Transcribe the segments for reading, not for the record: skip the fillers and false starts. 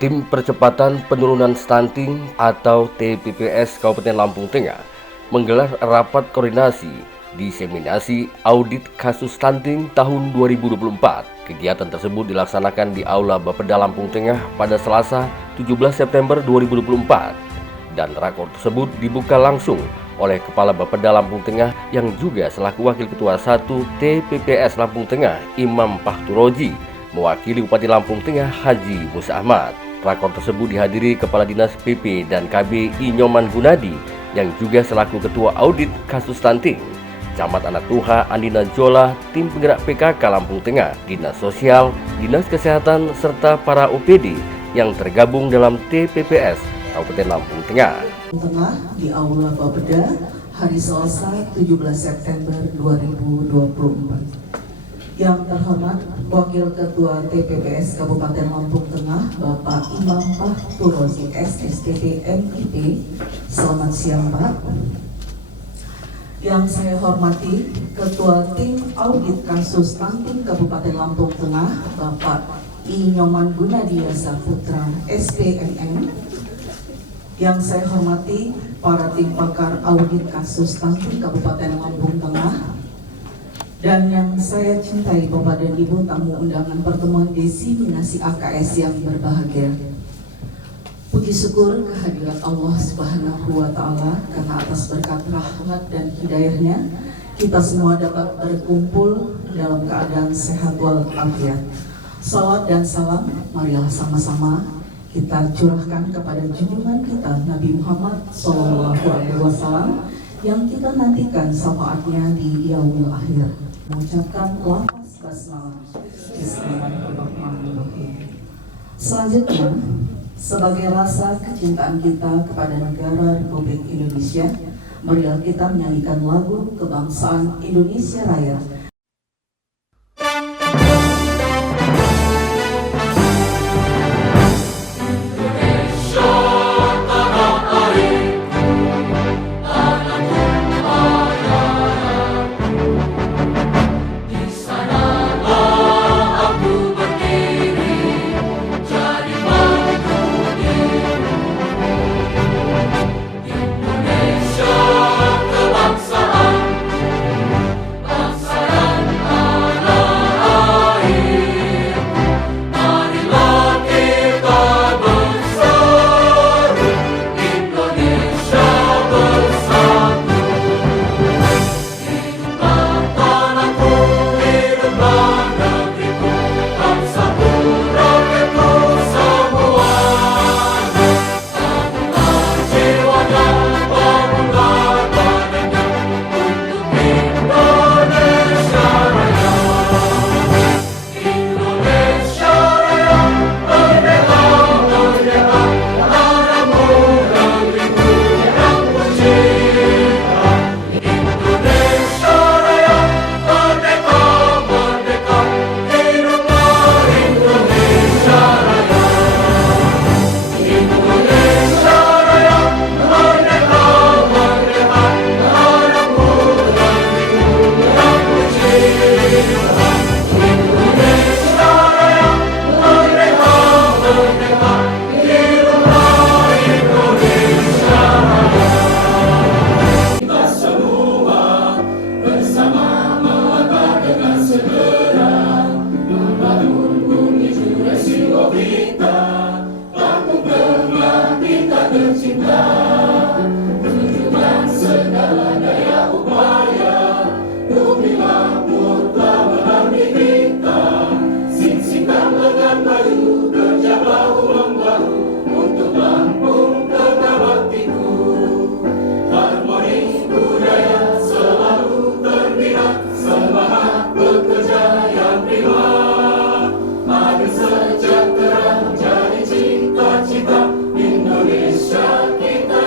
Tim Percepatan Penurunan Stunting atau TPPS Kabupaten Lampung Tengah menggelar rapat koordinasi diseminasi audit kasus stunting tahun 2024. Kegiatan tersebut dilaksanakan di Aula Bapeda Lampung Tengah pada Selasa 17 September 2024 dan rakor tersebut dibuka langsung oleh Kepala Bapeda Lampung Tengah yang juga selaku Wakil Ketua 1 TPPS Lampung Tengah Imam Pahturoji mewakili Bupati Lampung Tengah Haji Musa Ahmad. Rakor tersebut dihadiri Kepala Dinas PP dan KB Inyoman Gunadi yang juga selaku Ketua Audit Kasus Stunting, Camat Anak Tuha Andina Jola, tim penggerak PKK Lampung Tengah, Dinas Sosial, Dinas Kesehatan, serta para OPD yang tergabung dalam TPPS Kabupaten Lampung Tengah. Di Aula Bapeda hari Selasa 17 September 2024. Yang terhormat Wakil Ketua TPPS Kabupaten Lampung Tengah Bapak Imam Pahturoji SSTP MIP, selamat siang Pak. Yang saya hormati Ketua Tim Audit Kasus Stunting Kabupaten Lampung Tengah Bapak Inyoman Gunadi Saputra SPMM. Yang saya hormati para tim pakar audit kasus stunting Kabupaten Lampung Tengah. Dan yang saya cintai Bapak dan Ibu tamu undangan pertemuan diseminasi AKS yang berbahagia. Puji syukur kehadirat Allah Subhanahu wa Ta'ala karena atas berkat rahmat dan hidayahnya kita semua dapat berkumpul dalam keadaan sehat walafiat. Salawat dan salam marilah sama-sama kita curahkan kepada junjungan kita Nabi Muhammad SAW yang kita nantikan syafaatnya di yaumil akhir. Mengucapkan lafaz basmalah. Bismillahirrahmanirrahim. Selanjutnya, sebagai rasa kecintaan kita kepada negara Republik Indonesia, marilah kita menyanyikan lagu kebangsaan Indonesia Raya. Sejahtera menjadi cita-cita Indonesia kita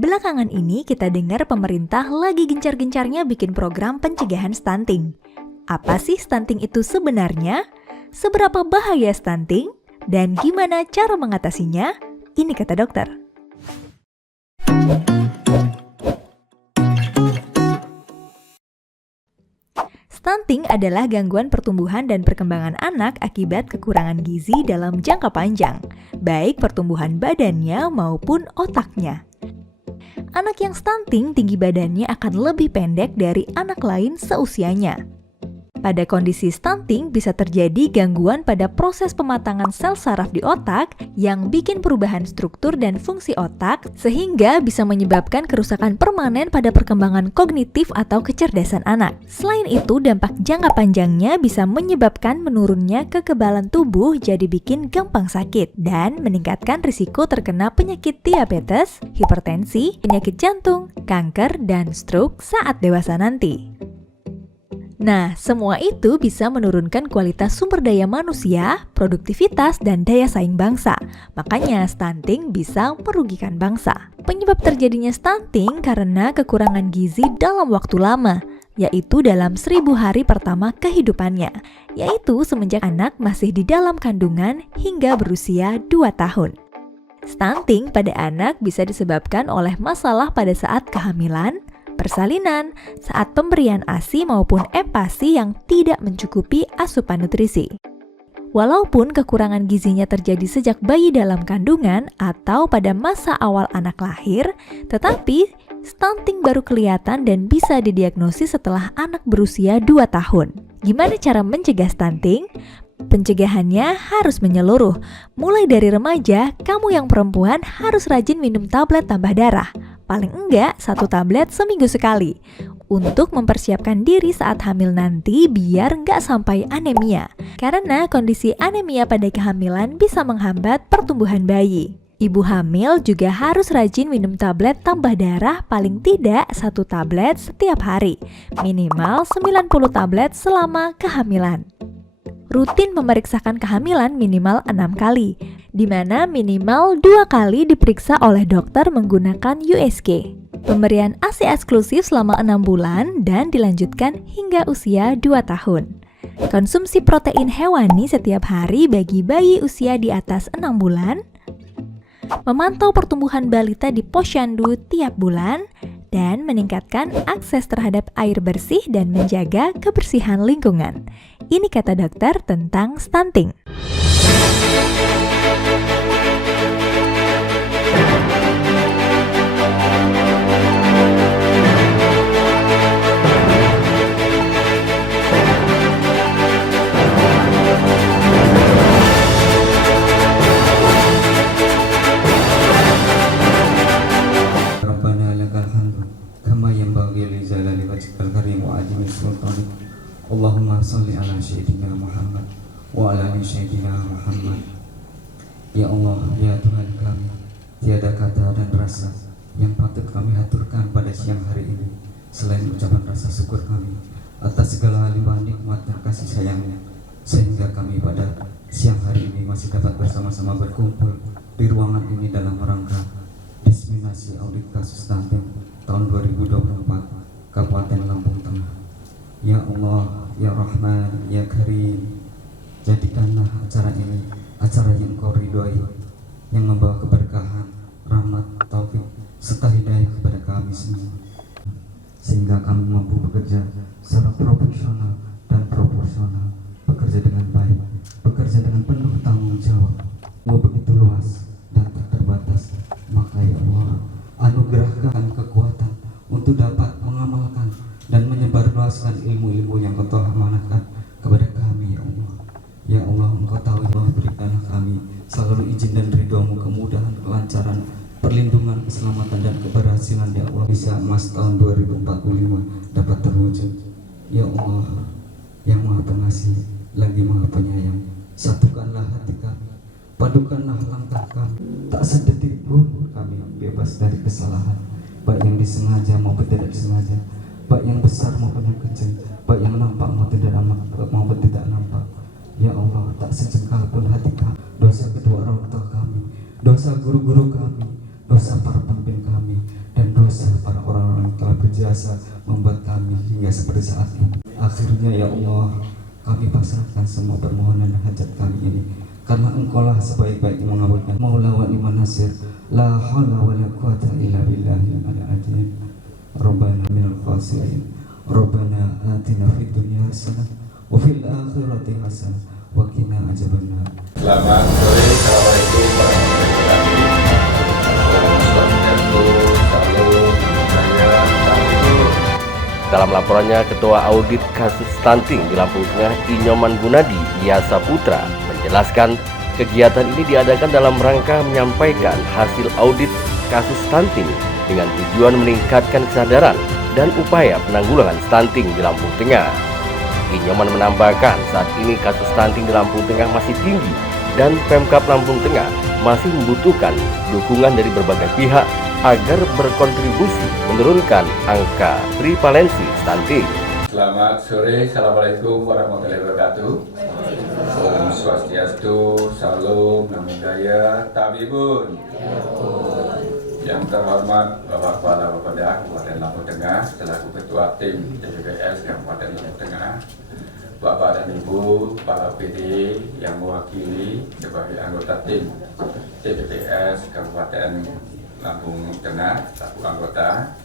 Belakangan ini kita dengar pemerintah lagi gencar-gencarnya bikin program pencegahan stunting. Apa sih stunting itu sebenarnya? Seberapa bahaya stunting? Dan gimana cara mengatasinya? Ini kata dokter. Stunting adalah gangguan pertumbuhan dan perkembangan anak akibat kekurangan gizi dalam jangka panjang, baik pertumbuhan badannya maupun otaknya. Anak yang stunting tinggi badannya akan lebih pendek dari anak lain seusianya. Pada kondisi stunting bisa terjadi gangguan pada proses pematangan sel saraf di otak yang bikin perubahan struktur dan fungsi otak sehingga bisa menyebabkan kerusakan permanen pada perkembangan kognitif atau kecerdasan anak. Selain itu, dampak jangka panjangnya bisa menyebabkan menurunnya kekebalan tubuh jadi bikin gampang sakit dan meningkatkan risiko terkena penyakit diabetes, hipertensi, penyakit jantung, kanker, dan stroke saat dewasa nanti. Nah, semua itu bisa menurunkan kualitas sumber daya manusia, produktivitas, dan daya saing bangsa. Makanya stunting bisa merugikan bangsa. Penyebab terjadinya stunting karena kekurangan gizi dalam waktu lama, yaitu dalam 1000 hari pertama kehidupannya, yaitu semenjak anak masih di dalam kandungan hingga berusia 2 tahun. Stunting pada anak bisa disebabkan oleh masalah pada saat kehamilan, persalinan, saat pemberian ASI maupun EPASI yang tidak mencukupi asupan nutrisi. Walaupun kekurangan gizinya terjadi sejak bayi dalam kandungan atau pada masa awal anak lahir, tetapi stunting baru kelihatan dan bisa didiagnosis setelah anak berusia 2 tahun. Gimana cara mencegah stunting? Pencegahannya harus menyeluruh. Mulai dari remaja, kamu yang perempuan harus rajin minum tablet tambah darah. Paling enggak 1 tablet seminggu sekali. Untuk mempersiapkan diri saat hamil nanti biar nggak sampai anemia. Karena kondisi anemia pada kehamilan bisa menghambat pertumbuhan bayi. Ibu hamil juga harus rajin minum tablet tambah darah paling tidak 1 tablet setiap hari. Minimal 90 tablet selama kehamilan. Rutin memeriksakan kehamilan minimal 6 kali, di mana minimal 2 kali diperiksa oleh dokter menggunakan USG. Pemberian ASI eksklusif selama 6 bulan dan dilanjutkan hingga usia 2 tahun. Konsumsi protein hewani setiap hari bagi bayi usia di atas 6 bulan. Memantau pertumbuhan balita di posyandu tiap bulan. Dan meningkatkan akses terhadap air bersih dan menjaga kebersihan lingkungan. Ini kata dokter tentang stunting. Allahumma salli ala Sayyidina Muhammad wa ala ali Sayyidina Muhammad. Ya Allah, ya Tuhan kami, tiada kata dan rasa yang patut kami haturkan pada siang hari ini selain ucapan rasa syukur kami atas segala limpahan nikmat dan kasih sayangnya, sehingga kami pada siang hari ini masih dapat bersama-sama berkumpul di ruangan ini dalam rangka diseminasi audit kasus stunting tahun 2024 Kabupaten Lampung Tengah. Ya Allah, Ya Rahman, Ya Karim, jadikanlah acara ini acara yang Engkau ridhoi, yang membawa keberkahan, rahmat, taufik, serta hidayah kepada kami semua, sehingga kami mampu bekerja secara profesional dan proporsional, bekerja dengan baik, bekerja dengan penuh tanggung jawab. Begitu luas dan tak terbatas, maka ya Allah, anugerahkan kekuatan untuk dapat mengamalkan dan menyebarluaskan ilmu-ilmu yang Kau telah amanahkan kepada kami, ya Allah. Ya Allah, Engkau tahu, ya Allah, berikanlah kami selalu izin dan ridho-Mu, kemudahan, kelancaran, perlindungan, keselamatan, dan keberhasilan, ya Allah, bisa emas tahun 2045 dapat terwujud. Ya Allah, yang Maha Pengasih lagi Maha Penyayang, satukanlah hati kami, padukanlah langkah kami, tak sedetik pun kami bebas dari kesalahan, baik yang disengaja maupun tidak disengaja, baik yang besar maupun yang kecil, baik yang nampak maupun tidak nampak. Ya Allah, tak sejengkal pun hati kami, dosa kedua orang tua kami, dosa guru-guru kami, dosa para pemimpin kami, dan dosa para orang-orang yang telah berjasa membuat kami hingga seperti saat ini. Akhirnya ya Allah, kami pasrahkan semua permohonan dan hajat kami ini, karena Engkaulah sebaik-baik mengabulkan. Maula wa ni'man nasir, la haula wa la quwata illa billahil azim. Rabbana minal khasirin, Rabbana atina fid dunya hasanah wa fil akhirati hasanah wa qina adzabannar. Selamat sore, Assalamualaikum warahmatullahi wabarakatuh. Dalam laporannya, Ketua Audit Kasus Stunting di Lampung Tengah, Inyoman Gunadi Yasa Putra, menjelaskan kegiatan ini diadakan dalam rangka menyampaikan hasil audit kasus stunting dengan tujuan meningkatkan kesadaran dan upaya penanggulangan stunting di Lampung Tengah. Inyoman menambahkan saat ini kasus stunting di Lampung Tengah masih tinggi dan Pemkab Lampung Tengah masih membutuhkan dukungan dari berbagai pihak agar berkontribusi menurunkan angka prevalensi stunting. Selamat sore, Assalamualaikum warahmatullahi wabarakatuh. Om Swastiastu, Salam, Namo Buddhaya, Tabibun. Yang terhormat Bapak Kepala Bapeda Kabupaten Lampung Tengah selaku Ketua Tim TPPS Kabupaten Lampung Tengah, Bapak dan Ibu Kepala PD yang mewakili sebagai anggota tim TPPS Kabupaten Lampung Tengah, selaku anggota,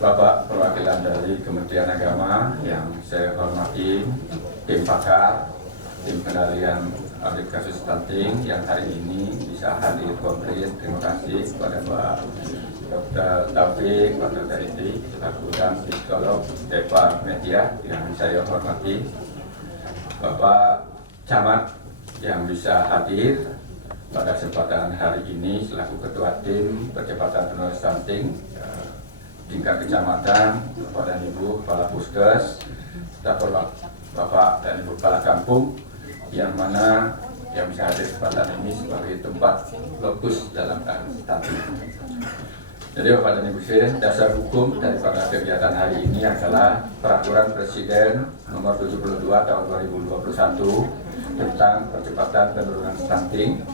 Bapak perwakilan dari Kementerian Agama yang saya hormati, tim pakar, tim kendalian audit kasus stunting yang hari ini bisa hadir komplit. Terima kasih kepada Pak Dr. Taufik, Pak Dr. Edi, selaku dan psikolog Depar Media yang saya hormati, Bapak Camat yang bisa hadir pada kesempatan hari ini selaku Ketua Tim Percepatan Penurunan Stunting tingkat kecamatan, Bapak dan Ibu Kepala Puskes, Bapak dan Ibu Kepala Kampung, yang mana yang bisa hadir kesempatan ini sebagai tempat lokus dalam stunting. Jadi Bapak dan Ibu sekalian, dasar hukum daripada kegiatan hari ini adalah Peraturan Presiden Nomor 72 Tahun 2021 tentang percepatan penurunan stunting.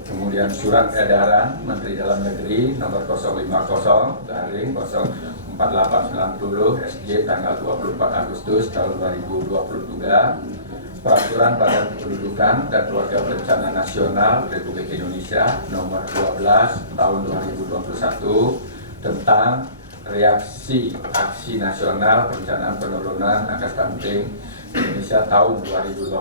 Kemudian Surat Edaran Menteri Dalam Negeri Nomor 050/04890 SJ tanggal 24 Agustus tahun 2023, Peraturan Badan Kependudukan dan Keluarga Berencana Nasional Republik Indonesia Nomor 12 tahun 2021 tentang reaksi aksi nasional perencanaan penurunan angka stunting Indonesia tahun 2021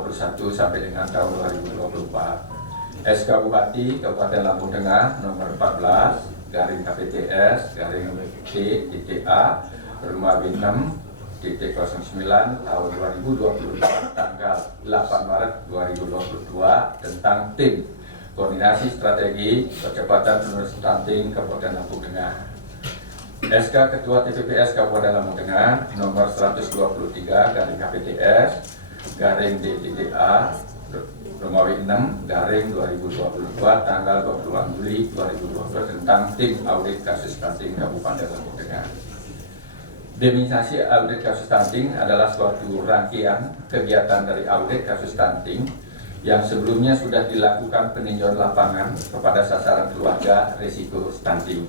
sampai dengan tahun 2024. SK Bupati Kabupaten Lampung Tengah nomor 14 garing KPTS garing T.A Rumah Bintang .09 tahun 2022 tanggal 8 Maret 2022 tentang tim koordinasi strategi percepatan penurunan stunting Kabupaten Lampung Tengah. SK Ketua TPPS Kabupaten Lampung Tengah nomor 123 garing KPTS garing D.A Romawi 6 garing 2022 tanggal 20 Juli 2022 tentang tim audit kasus stunting Kabupaten Lampung Tengah. Disseminasi audit kasus stunting adalah suatu rangkaian kegiatan dari audit kasus stunting yang sebelumnya sudah dilakukan peninjauan lapangan kepada sasaran keluarga risiko stunting.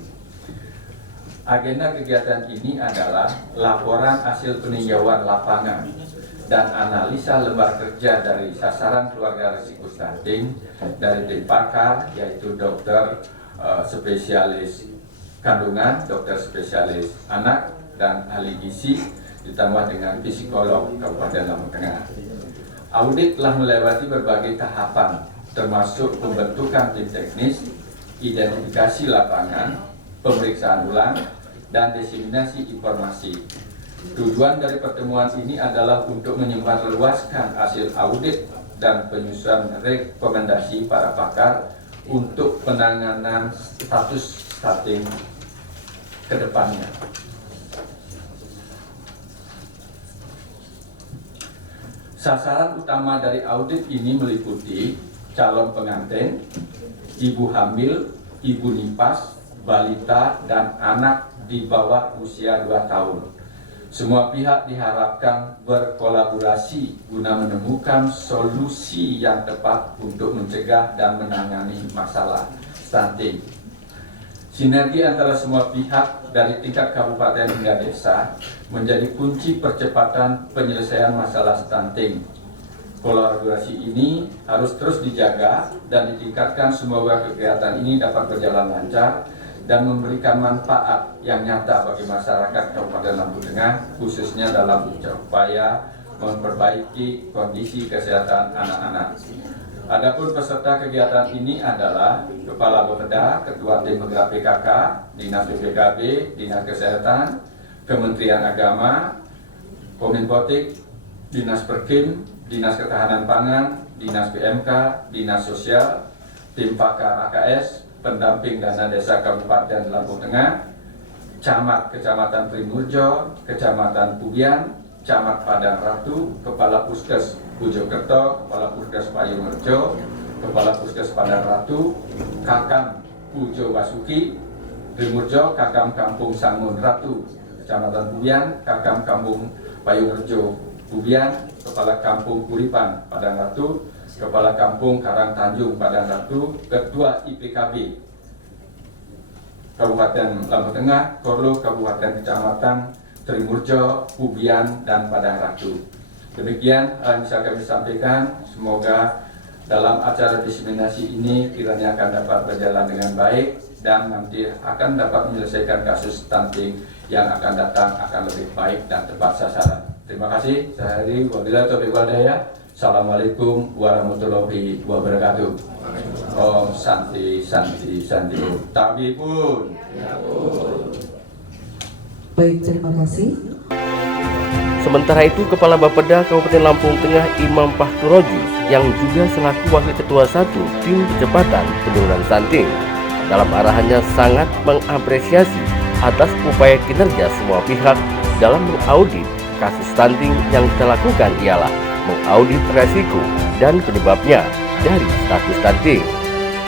Agenda kegiatan ini adalah laporan hasil peninjauan lapangan dan analisa lembar kerja dari sasaran keluarga risiko stunting dari tim pakar, yaitu dokter spesialis kandungan, dokter spesialis anak, dan ahli gizi, ditambah dengan psikolog Kabupaten Lampung Tengah. Audit telah melewati berbagai tahapan, termasuk pembentukan tim teknis, identifikasi lapangan, pemeriksaan ulang, dan diseminasi informasi. Tujuan dari pertemuan ini adalah untuk menyebarluaskan hasil audit dan penyusunan rekomendasi para pakar untuk penanganan status stunting ke depannya. Sasaran utama dari audit ini meliputi calon pengantin, ibu hamil, ibu nipas, balita, dan anak di bawah usia 2 tahun. Semua pihak diharapkan berkolaborasi guna menemukan solusi yang tepat untuk mencegah dan menangani masalah stunting. Sinergi antara semua pihak dari tingkat kabupaten hingga desa menjadi kunci percepatan penyelesaian masalah stunting. Kolaborasi ini harus terus dijaga dan ditingkatkan semoga kegiatan ini dapat berjalan lancar dan memberikan manfaat yang nyata bagi masyarakat Kabupaten Lampung Tengah, khususnya dalam upaya memperbaiki kondisi kesehatan anak-anak. Adapun peserta kegiatan ini adalah Kepala Bapeda, Ketua Tim Penggerak PKK, Dinas BPKB, Dinas Kesehatan, Kementerian Agama, Kominfotik, Dinas Perkim, Dinas Ketahanan Pangan, Dinas PMK, Dinas Sosial, Tim Pakar AKS, Pendamping Dana Desa Kabupaten Lampung Tengah, Camat Kecamatan Primurjo, Kecamatan Pubian, Camat Padang Ratu, Kepala Puskes Pujokerto, Kepala Puskes Payungrejo, Kepala Puskes Padang Ratu, Kakam Pujo Basuki, Primurjo, Kakam Kampung Sangun Ratu, Kecamatan Pubian, Kakam Kampung Payungrejo Pubian, Kepala Kampung Kuripan Padang Ratu, Kepala Kampung Karang Tanjung Padang Ratu, Ketua IPKB Kabupaten Lampung Tengah, Korlo Kabupaten Kecamatan Trimurjo, Pubian, dan Padang Ratu. Demikian yang bisa kami sampaikan. Semoga dalam acara diseminasi ini kiranya akan dapat berjalan dengan baik dan nanti akan dapat menyelesaikan kasus stunting yang akan datang akan lebih baik dan tepat sasaran. Terima kasih. Saya Heri, wabillahi taufiq wal hidayah. Assalamualaikum warahmatullahi wabarakatuh. Om Santi Santi Santi. Tabi pun. Baik, terima kasih. Sementara itu, Kepala Bapeda Kabupaten Lampung Tengah Imam Fahturojus yang juga selaku Wakil Ketua 1 Tim Percepatan Penurunan Stunting dalam arahannya sangat mengapresiasi atas upaya kinerja semua pihak dalam mengaudit kasus stunting yang dilakukan ialah mengaudit resiko dan penyebabnya dari status stunting.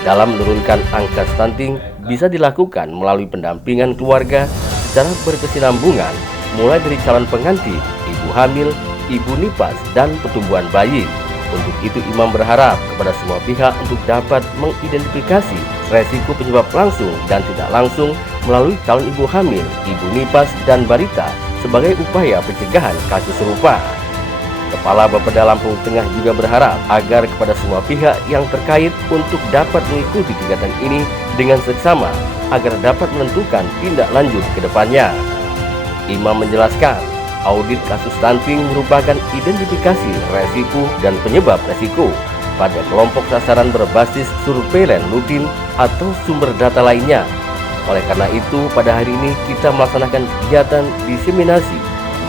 Dalam menurunkan angka stunting bisa dilakukan melalui pendampingan keluarga secara berkesinambungan mulai dari calon pengantin, ibu hamil, ibu nipas, dan pertumbuhan bayi. Untuk itu Imam berharap kepada semua pihak untuk dapat mengidentifikasi resiko penyebab langsung dan tidak langsung melalui calon ibu hamil, ibu nipas, dan balita sebagai upaya pencegahan kasus serupa. Kepala Bapeda Lampung Tengah juga berharap agar kepada semua pihak yang terkait untuk dapat mengikuti kegiatan ini dengan seksama agar dapat menentukan tindak lanjut ke depannya. Imam menjelaskan, audit kasus stunting merupakan identifikasi resiko dan penyebab resiko pada kelompok sasaran berbasis surveilan rutin atau sumber data lainnya. Oleh karena itu, pada hari ini kita melaksanakan kegiatan diseminasi,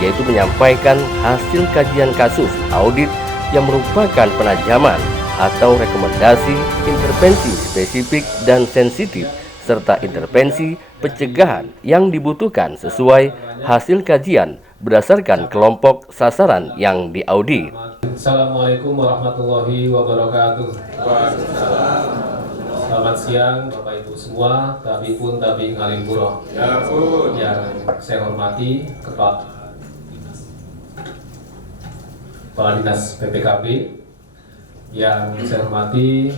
yaitu menyampaikan hasil kajian kasus audit yang merupakan penajaman atau rekomendasi intervensi spesifik dan sensitif serta intervensi pencegahan yang dibutuhkan sesuai hasil kajian berdasarkan kelompok sasaran yang diaudit. Assalamualaikum warahmatullahi wabarakatuh. Selamat siang Bapak Ibu semua, tabi pun tabi ngalim buroh. Ya pun. Yang saya hormati Kepala Dinas PPKB, yang saya hormati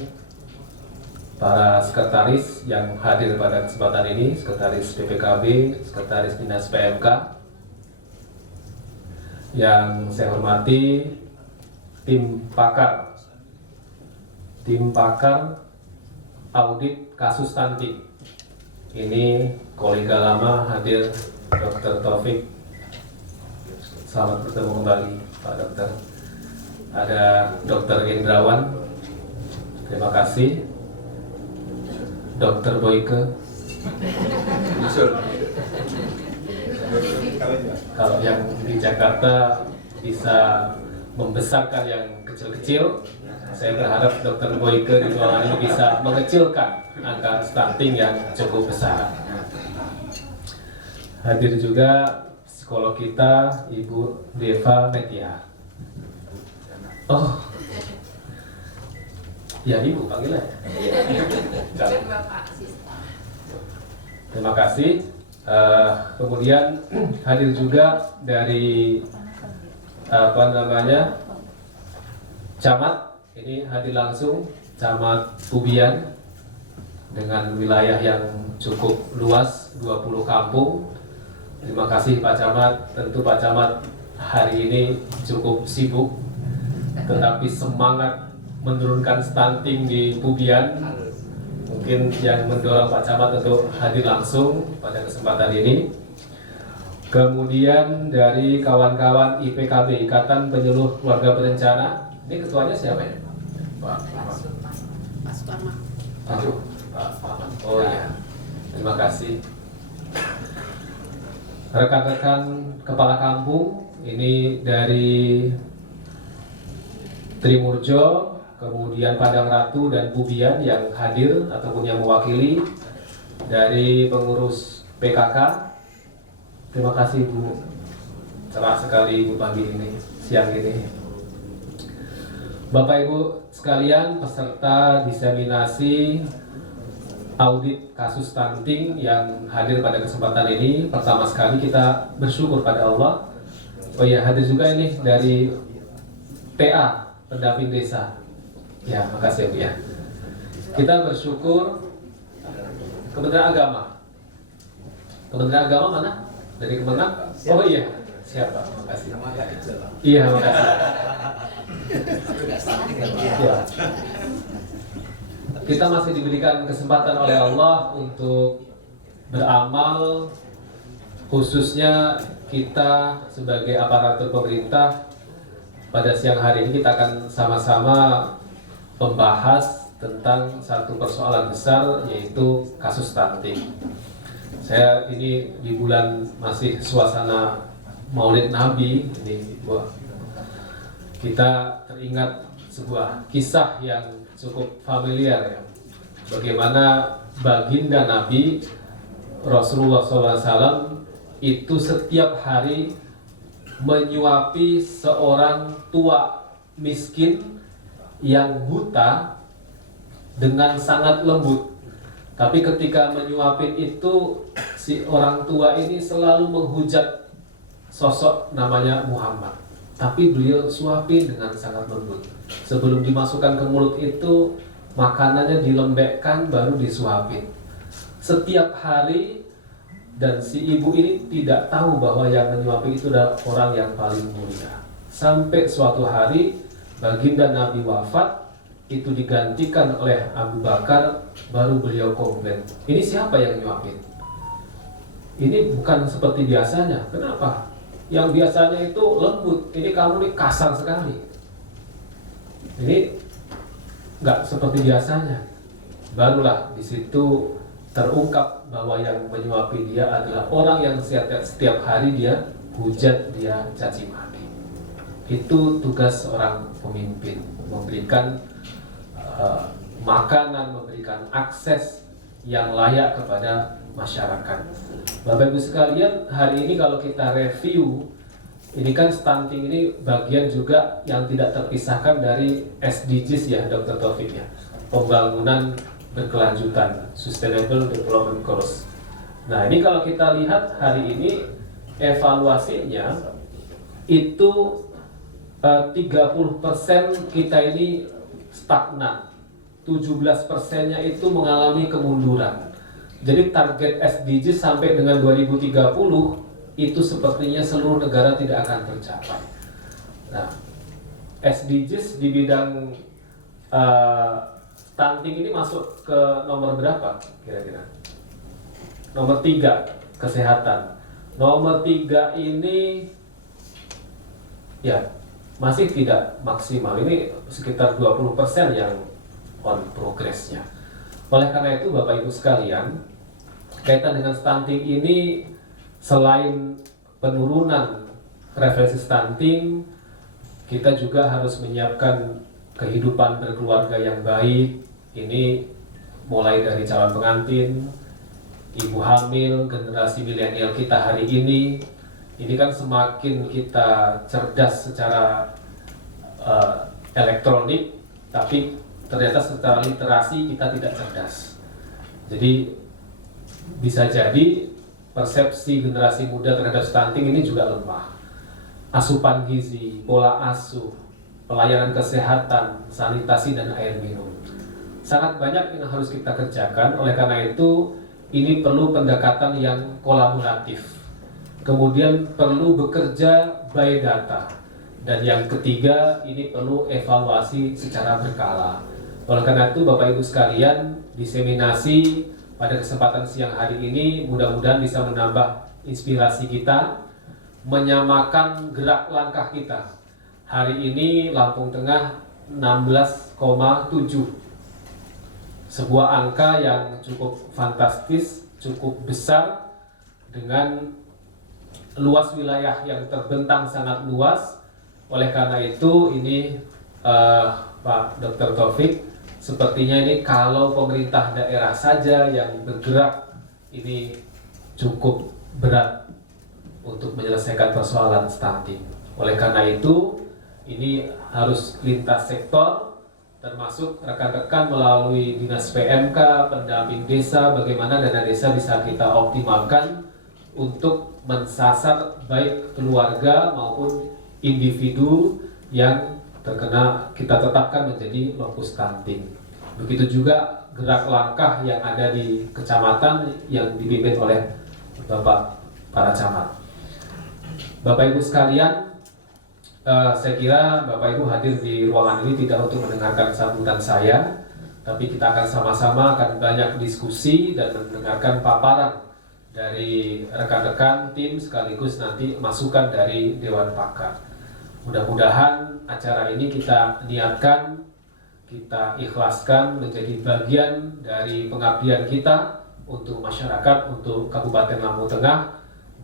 para sekretaris yang hadir pada kesempatan ini, sekretaris PPKB, sekretaris Dinas PMK, yang saya hormati tim pakar audit kasus stunting. Ini kolega lama hadir, Dr. Taufik. Selamat bertemu kembali Pak Dokter. Ada Dr. Indrawan, terima kasih. Dr. Boyke. Kalau yang di Jakarta bisa membesarkan yang kecil-kecil, saya berharap Dr. Boyke di ruangan ini bisa mengecilkan angka stunting yang cukup besar. Hadir juga psikolog kita, Ibu Deva Metia. Oh, ya Ibu panggilnya. Terima kasih. Kemudian hadir juga dari Camat. Ini hadir langsung Camat Pubian dengan wilayah yang cukup luas, 20 kampung. Terima kasih Pak Camat. Tentu Pak Camat hari ini cukup sibuk, tetapi semangat menurunkan stunting di Pubian mungkin yang mendorong Pak Camat untuk hadir langsung pada kesempatan ini. Kemudian dari kawan-kawan IPKB, Ikatan Penyuluh Keluarga Berencana, ini ketuanya siapa ya? Pak Suparman. Oh iya, terima kasih. Rekan-rekan kepala kampung, ini dari Trimurjo, kemudian Padang Ratu dan Pubian yang hadir ataupun yang mewakili. Dari pengurus PKK, terima kasih Bu, cerah sekali Bu pagi ini, siang ini. Bapak Ibu sekalian, peserta diseminasi audit kasus stunting yang hadir pada kesempatan ini, pertama sekali kita bersyukur pada Allah. Oh ya, hadir juga ini dari PA, pendamping desa. Ya, makasih Bu ya. Kita bersyukur Kementerian Agama. Kementerian Agama mana? Dari Kemenang? Oh iya, siapa? Makasih. Iya, makasih. Ya. Kita masih diberikan kesempatan oleh Allah untuk beramal, khususnya kita sebagai aparatur pemerintah. Pada siang hari ini kita akan sama-sama membahas tentang satu persoalan besar, yaitu kasus stunting. Saya ini di bulan masih suasana Maulid Nabi ini, kita teringat sebuah kisah yang cukup familiar ya. Bagaimana baginda Nabi Rasulullah SAW itu setiap hari menyuapi seorang tua miskin yang buta dengan sangat lembut. Tapi ketika menyuapin itu, si orang tua ini selalu menghujat sosok namanya Muhammad. Tapi beliau suapin dengan sangat lembut. Sebelum dimasukkan ke mulut itu, makanannya dilembekkan baru disuapin. Setiap hari, dan si ibu ini tidak tahu bahwa yang menyuapi itu adalah orang yang paling mulia. Sampai suatu hari baginda Nabi wafat, itu digantikan oleh Abu Bakar, baru beliau komplain, ini siapa yang nyuapin? Ini bukan seperti biasanya. Kenapa? Yang biasanya itu lembut, ini kamu nih kasar sekali. Ini nggak seperti biasanya. Barulah di situ terungkap bahwa yang menyuapi dia adalah orang yang setiap hari dia hujat, dia caci maki. Itu tugas seorang pemimpin, memberikan makanan, memberikan akses yang layak kepada masyarakat. Bapak Ibu sekalian, hari ini kalau kita review, ini kan stunting ini bagian juga yang tidak terpisahkan dari SDGs ya Dr. Taufik ya, pembangunan berkelanjutan, Sustainable Development Goals. Nah, ini kalau kita lihat hari ini evaluasinya itu 30% kita ini stagnan, 17%-nya itu mengalami kemunduran. Jadi target SDGs sampai dengan 2030 itu sepertinya seluruh negara tidak akan tercapai. Nah, SDGs di bidang stunting ini masuk ke nomor berapa kira-kira? Nomor 3, kesehatan. Nomor 3 ini ya masih tidak maksimal, ini sekitar 20% yang on progress-nya. Oleh karena itu Bapak Ibu sekalian, kaitan dengan stunting ini selain penurunan prevalensi stunting, kita juga harus menyiapkan kehidupan berkeluarga yang baik. Ini mulai dari calon pengantin, ibu hamil, generasi milenial kita hari ini kan semakin kita cerdas secara elektronik, tapi ternyata secara literasi kita tidak cerdas. Jadi bisa jadi persepsi generasi muda terhadap stunting ini juga lemah. Asupan gizi, pola asuh, pelayanan kesehatan, sanitasi dan air minum. Sangat banyak yang harus kita kerjakan, oleh karena itu ini perlu pendekatan yang kolaboratif. Kemudian perlu bekerja by data. Dan yang ketiga, ini perlu evaluasi secara berkala. Oleh karena itu, Bapak Ibu sekalian, diseminasi pada kesempatan siang hari ini mudah-mudahan bisa menambah inspirasi kita, menyamakan gerak langkah kita. Hari ini Lampung Tengah 16,7. Sebuah angka yang cukup fantastis, cukup besar, dengan luas wilayah yang terbentang sangat luas. Oleh karena itu ini Pak Dr. Taufik, sepertinya ini kalau pemerintah daerah saja yang bergerak ini cukup berat untuk menyelesaikan persoalan stunting. Oleh karena itu ini harus lintas sektor, termasuk rekan-rekan melalui Dinas PMK, pendamping desa, bagaimana dana desa bisa kita optimalkan untuk mensasar baik keluarga maupun individu yang terkena, kita tetapkan menjadi lokus stunting. Begitu juga gerak langkah yang ada di kecamatan yang dipimpin oleh Bapak para camat. Bapak Ibu sekalian, saya kira Bapak Ibu hadir di ruangan ini tidak untuk mendengarkan sambutan saya, tapi kita akan sama-sama akan banyak diskusi dan mendengarkan paparan dari rekan-rekan tim sekaligus nanti masukan dari Dewan Pakar. Mudah-mudahan acara ini kita niatkan, kita ikhlaskan menjadi bagian dari pengabdian kita untuk masyarakat, untuk Kabupaten Lampung Tengah,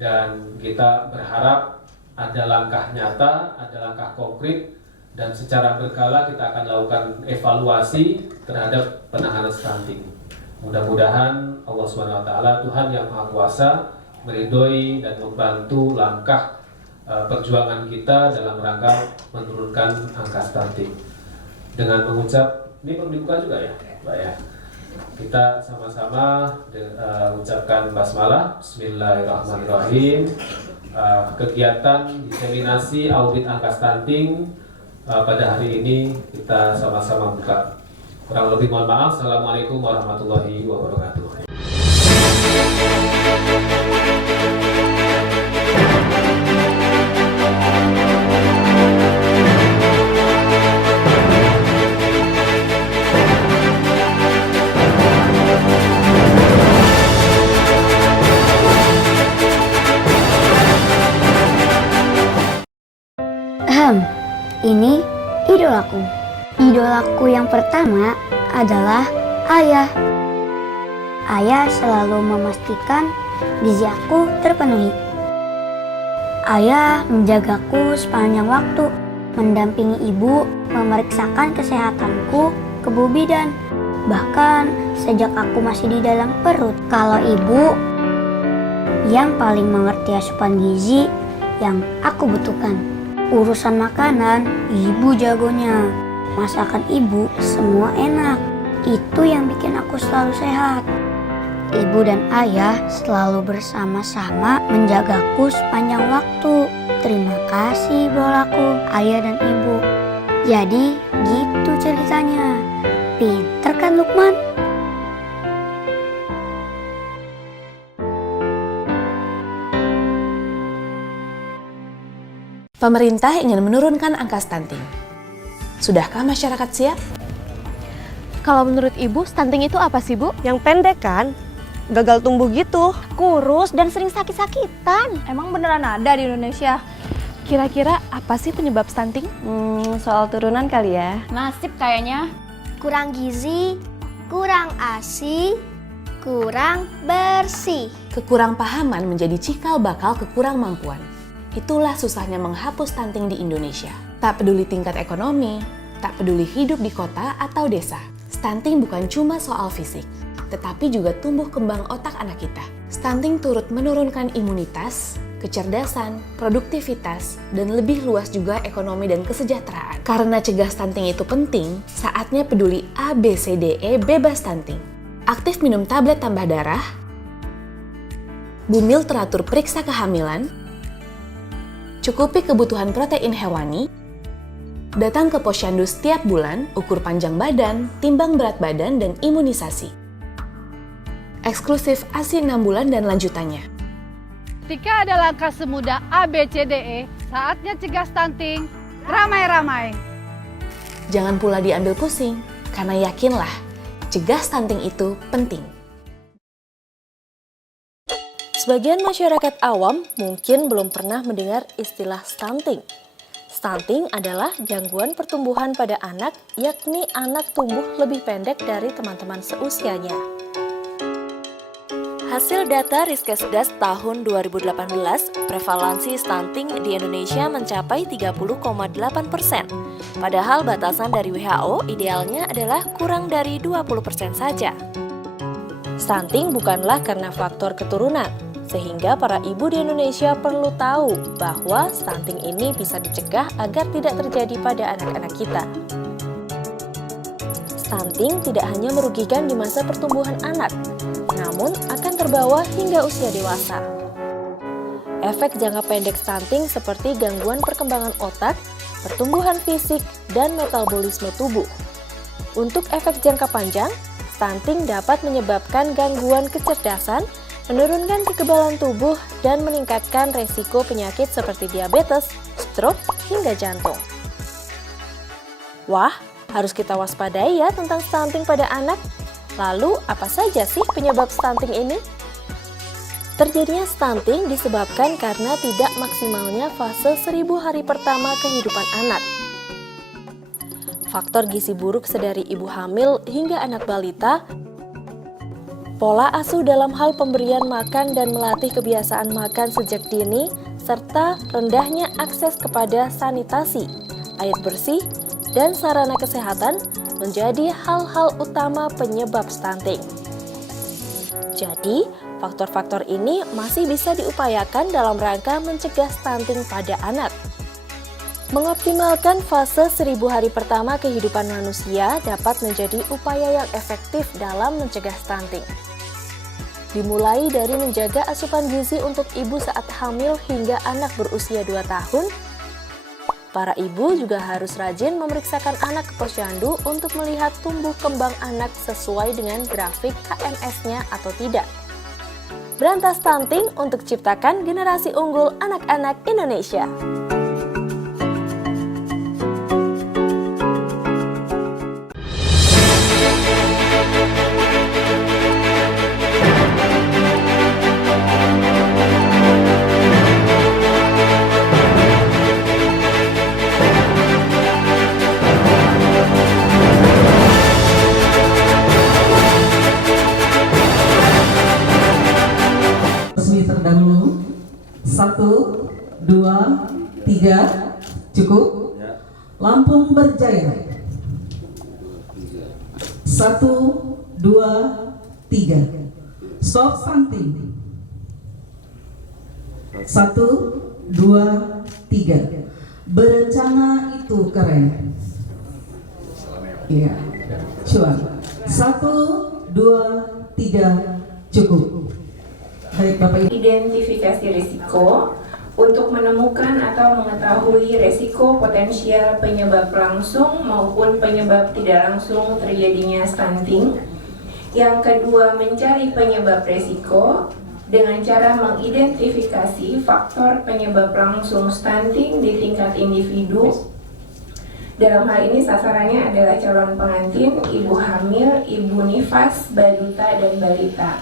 dan kita berharap ada langkah nyata, ada langkah konkret, dan secara berkala kita akan lakukan evaluasi terhadap penanganan stunting. Mudah-mudahan Allah SWT, Tuhan yang Maha Kuasa, meridhoi dan membantu langkah perjuangan kita dalam rangka menurunkan angka stunting. Dengan mengucap, ini perlu dibuka juga ya, Mbak ya. Kita sama-sama ucapkan basmalah, Bismillahirrahmanirrahim. Kegiatan diseminasi audit angka stunting pada hari ini kita sama-sama buka. Kurang lebih mohon maaf. Assalamualaikum warahmatullahi wabarakatuh. Ini idolaku. Idolaku yang pertama adalah ayah. Ayah selalu memastikan gizi aku terpenuhi. Ayah menjagaku sepanjang waktu, mendampingi ibu, memeriksakan kesehatanku ke Bu Bidan. Bahkan sejak aku masih di dalam perut. Kalau ibu yang paling mengerti asupan gizi yang aku butuhkan. Urusan makanan, ibu jagonya. Masakan ibu semua enak. Itu yang bikin aku selalu sehat. Ibu dan ayah selalu bersama-sama menjagaku sepanjang waktu. Terima kasih idolaku, ayah dan ibu. Jadi gitu ceritanya. Pinter kan Lukman? Pemerintah ingin menurunkan angka stunting. Sudahkah masyarakat siap? Kalau menurut Ibu, stunting itu apa sih, Bu? Yang pendek kan? Gagal tumbuh gitu. Kurus dan sering sakit-sakitan. Emang beneran ada di Indonesia? Kira-kira apa sih penyebab stunting? Soal turunan kali ya. Nasib kayaknya. Kurang gizi, kurang ASI, kurang bersih. Kekurang pahaman menjadi cikal bakal kekurang mampuan. Itulah susahnya menghapus stunting di Indonesia. Tak peduli tingkat ekonomi, tak peduli hidup di kota atau desa. Stunting bukan cuma soal fisik, tetapi juga tumbuh kembang otak anak kita. Stunting turut menurunkan imunitas, kecerdasan, produktivitas, dan lebih luas juga ekonomi dan kesejahteraan. Karena cegah stunting itu penting, saatnya peduli ABCDE bebas stunting. Aktif minum tablet tambah darah, bumil teratur periksa kehamilan, cukupi kebutuhan protein hewani, datang ke posyandu setiap bulan, ukur panjang badan, timbang berat badan, dan imunisasi. Eksklusif ASI 6 bulan dan lanjutannya. Ketika ada langkah semudah ABCDE, saatnya cegah stunting, ramai-ramai. Jangan pula diambil pusing, karena yakinlah, cegah stunting itu penting. Sebagian masyarakat awam mungkin belum pernah mendengar istilah stunting. Stunting adalah gangguan pertumbuhan pada anak, yakni anak tumbuh lebih pendek dari teman-teman seusianya. Hasil data Riskesdas tahun 2018, prevalensi stunting di Indonesia mencapai 30,8%. Padahal batasan dari WHO idealnya adalah kurang dari 20% saja. Stunting bukanlah karena faktor keturunan, sehingga para ibu di Indonesia perlu tahu bahwa stunting ini bisa dicegah agar tidak terjadi pada anak-anak kita. Stunting tidak hanya merugikan di masa pertumbuhan anak, namun akan terbawa hingga usia dewasa. Efek jangka pendek stunting seperti gangguan perkembangan otak, pertumbuhan fisik, dan metabolisme tubuh. Untuk efek jangka panjang, stunting dapat menyebabkan gangguan kecerdasan, menurunkan kekebalan tubuh, dan meningkatkan resiko penyakit seperti diabetes, stroke, hingga jantung. Wah, harus kita waspadai ya tentang stunting pada anak. Lalu, apa saja sih penyebab stunting ini? Terjadinya stunting disebabkan karena tidak maksimalnya fase 1000 hari pertama kehidupan anak. Faktor gizi buruk sedari ibu hamil hingga anak balita, pola asuh dalam hal pemberian makan dan melatih kebiasaan makan sejak dini, serta rendahnya akses kepada sanitasi, air bersih, dan sarana kesehatan menjadi hal-hal utama penyebab stunting. Jadi, faktor-faktor ini masih bisa diupayakan dalam rangka mencegah stunting pada anak. Mengoptimalkan fase 1000 hari pertama kehidupan manusia dapat menjadi upaya yang efektif dalam mencegah stunting. Dimulai dari menjaga asupan gizi untuk ibu saat hamil hingga anak berusia 2 tahun, para ibu juga harus rajin memeriksakan anak ke posyandu untuk melihat tumbuh kembang anak sesuai dengan grafik KMS-nya atau tidak. Berantas stunting untuk ciptakan generasi unggul anak-anak Indonesia. Terdahulu 1, 2, 3 cukup. Lampung Berjaya 1, 2, 3 stop stunting 1, 2, 3 berencana itu keren. Iya, cuan 1, 2, 3, cukup. Baik Bapak Ibu. Identifikasi risiko untuk menemukan atau mengetahui resiko potensial penyebab langsung maupun penyebab tidak langsung terjadinya stunting. Yang kedua, mencari penyebab resiko dengan cara mengidentifikasi faktor penyebab langsung stunting di tingkat individu. Dalam hal ini sasarannya adalah calon pengantin, ibu hamil, ibu nifas, balita, dan balita.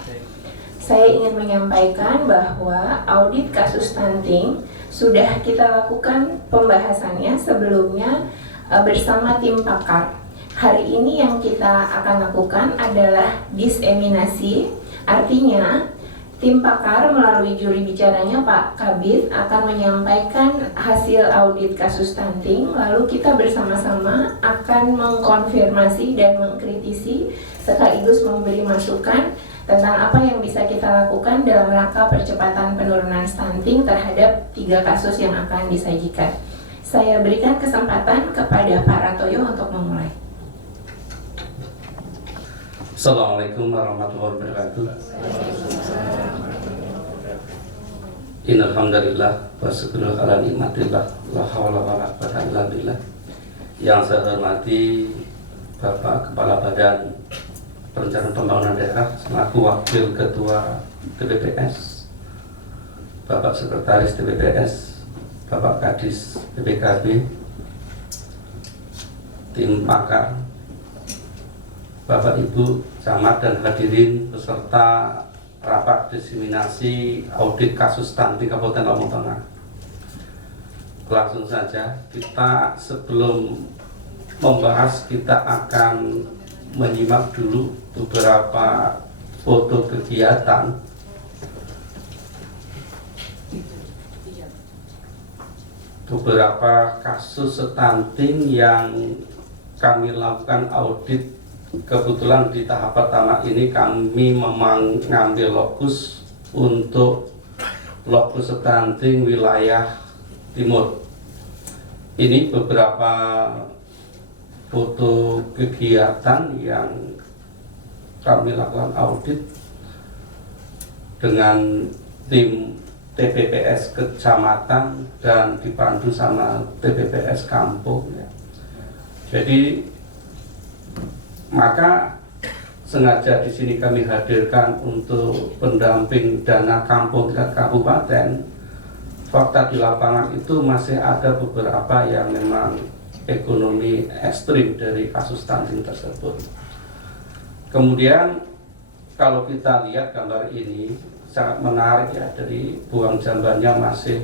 Saya ingin menyampaikan bahwa audit kasus stunting sudah kita lakukan pembahasannya sebelumnya bersama tim pakar. Hari ini yang kita akan lakukan adalah diseminasi, artinya tim pakar melalui juri bicaranya Pak Kabid akan menyampaikan hasil audit kasus stunting, lalu kita bersama-sama akan mengkonfirmasi dan mengkritisi sekaligus memberi masukan tentang apa yang bisa kita lakukan dalam rangka percepatan penurunan stunting terhadap 3 kasus yang akan disajikan. Saya berikan kesempatan kepada Pak Ratoyo untuk memulai. Assalamualaikum warahmatullahi wabarakatuh. Innal hamdalillah wa syukrul ala nikmatillah la haula wala quwwata illa billah. Yang saya hormati Bapak Kepala Badan Perencanaan Pembangunan Daerah selaku Wakil Ketua TPPS, Bapak Sekretaris TPPS, Bapak Kadis PPKB, tim pakar, Bapak Ibu camat dan hadirin peserta rapat diseminasi audit kasus stunting Kabupaten Lampung Tengah. Langsung saja, kita sebelum membahas kita akan menyimak dulu beberapa foto kegiatan beberapa kasus stunting yang kami lakukan audit. Kebetulan di tahap pertama ini kami mengambil lokus untuk lokus stunting wilayah timur. Ini beberapa foto kegiatan yang kami lakukan audit dengan tim TPPS kecamatan dan dipandu sama TPPS kampung ya. Jadi maka sengaja di sini kami hadirkan untuk pendamping dana kampung tingkat kabupaten. Fakta di lapangan itu masih ada beberapa yang memang ekonomi ekstrim dari kasus stunting tersebut. Kemudian kalau kita lihat gambar ini sangat menarik ya, dari buang jambannya masih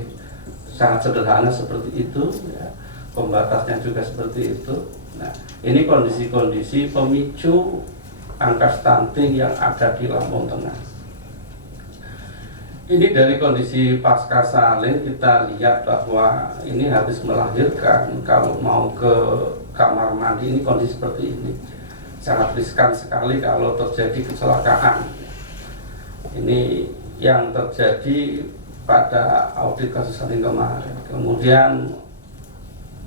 sangat sederhana seperti itu ya. Pembatasnya juga seperti itu. Nah, ini kondisi-kondisi pemicu angka stunting yang ada di Lampung Tengah. Ini dari kondisi pasca salin kita lihat bahwa ini habis melahirkan, kalau mau ke kamar mandi ini kondisi seperti ini. Sangat riskan sekali kalau terjadi kecelakaan. Ini yang terjadi pada audit kasus stunting kemarin. Kemudian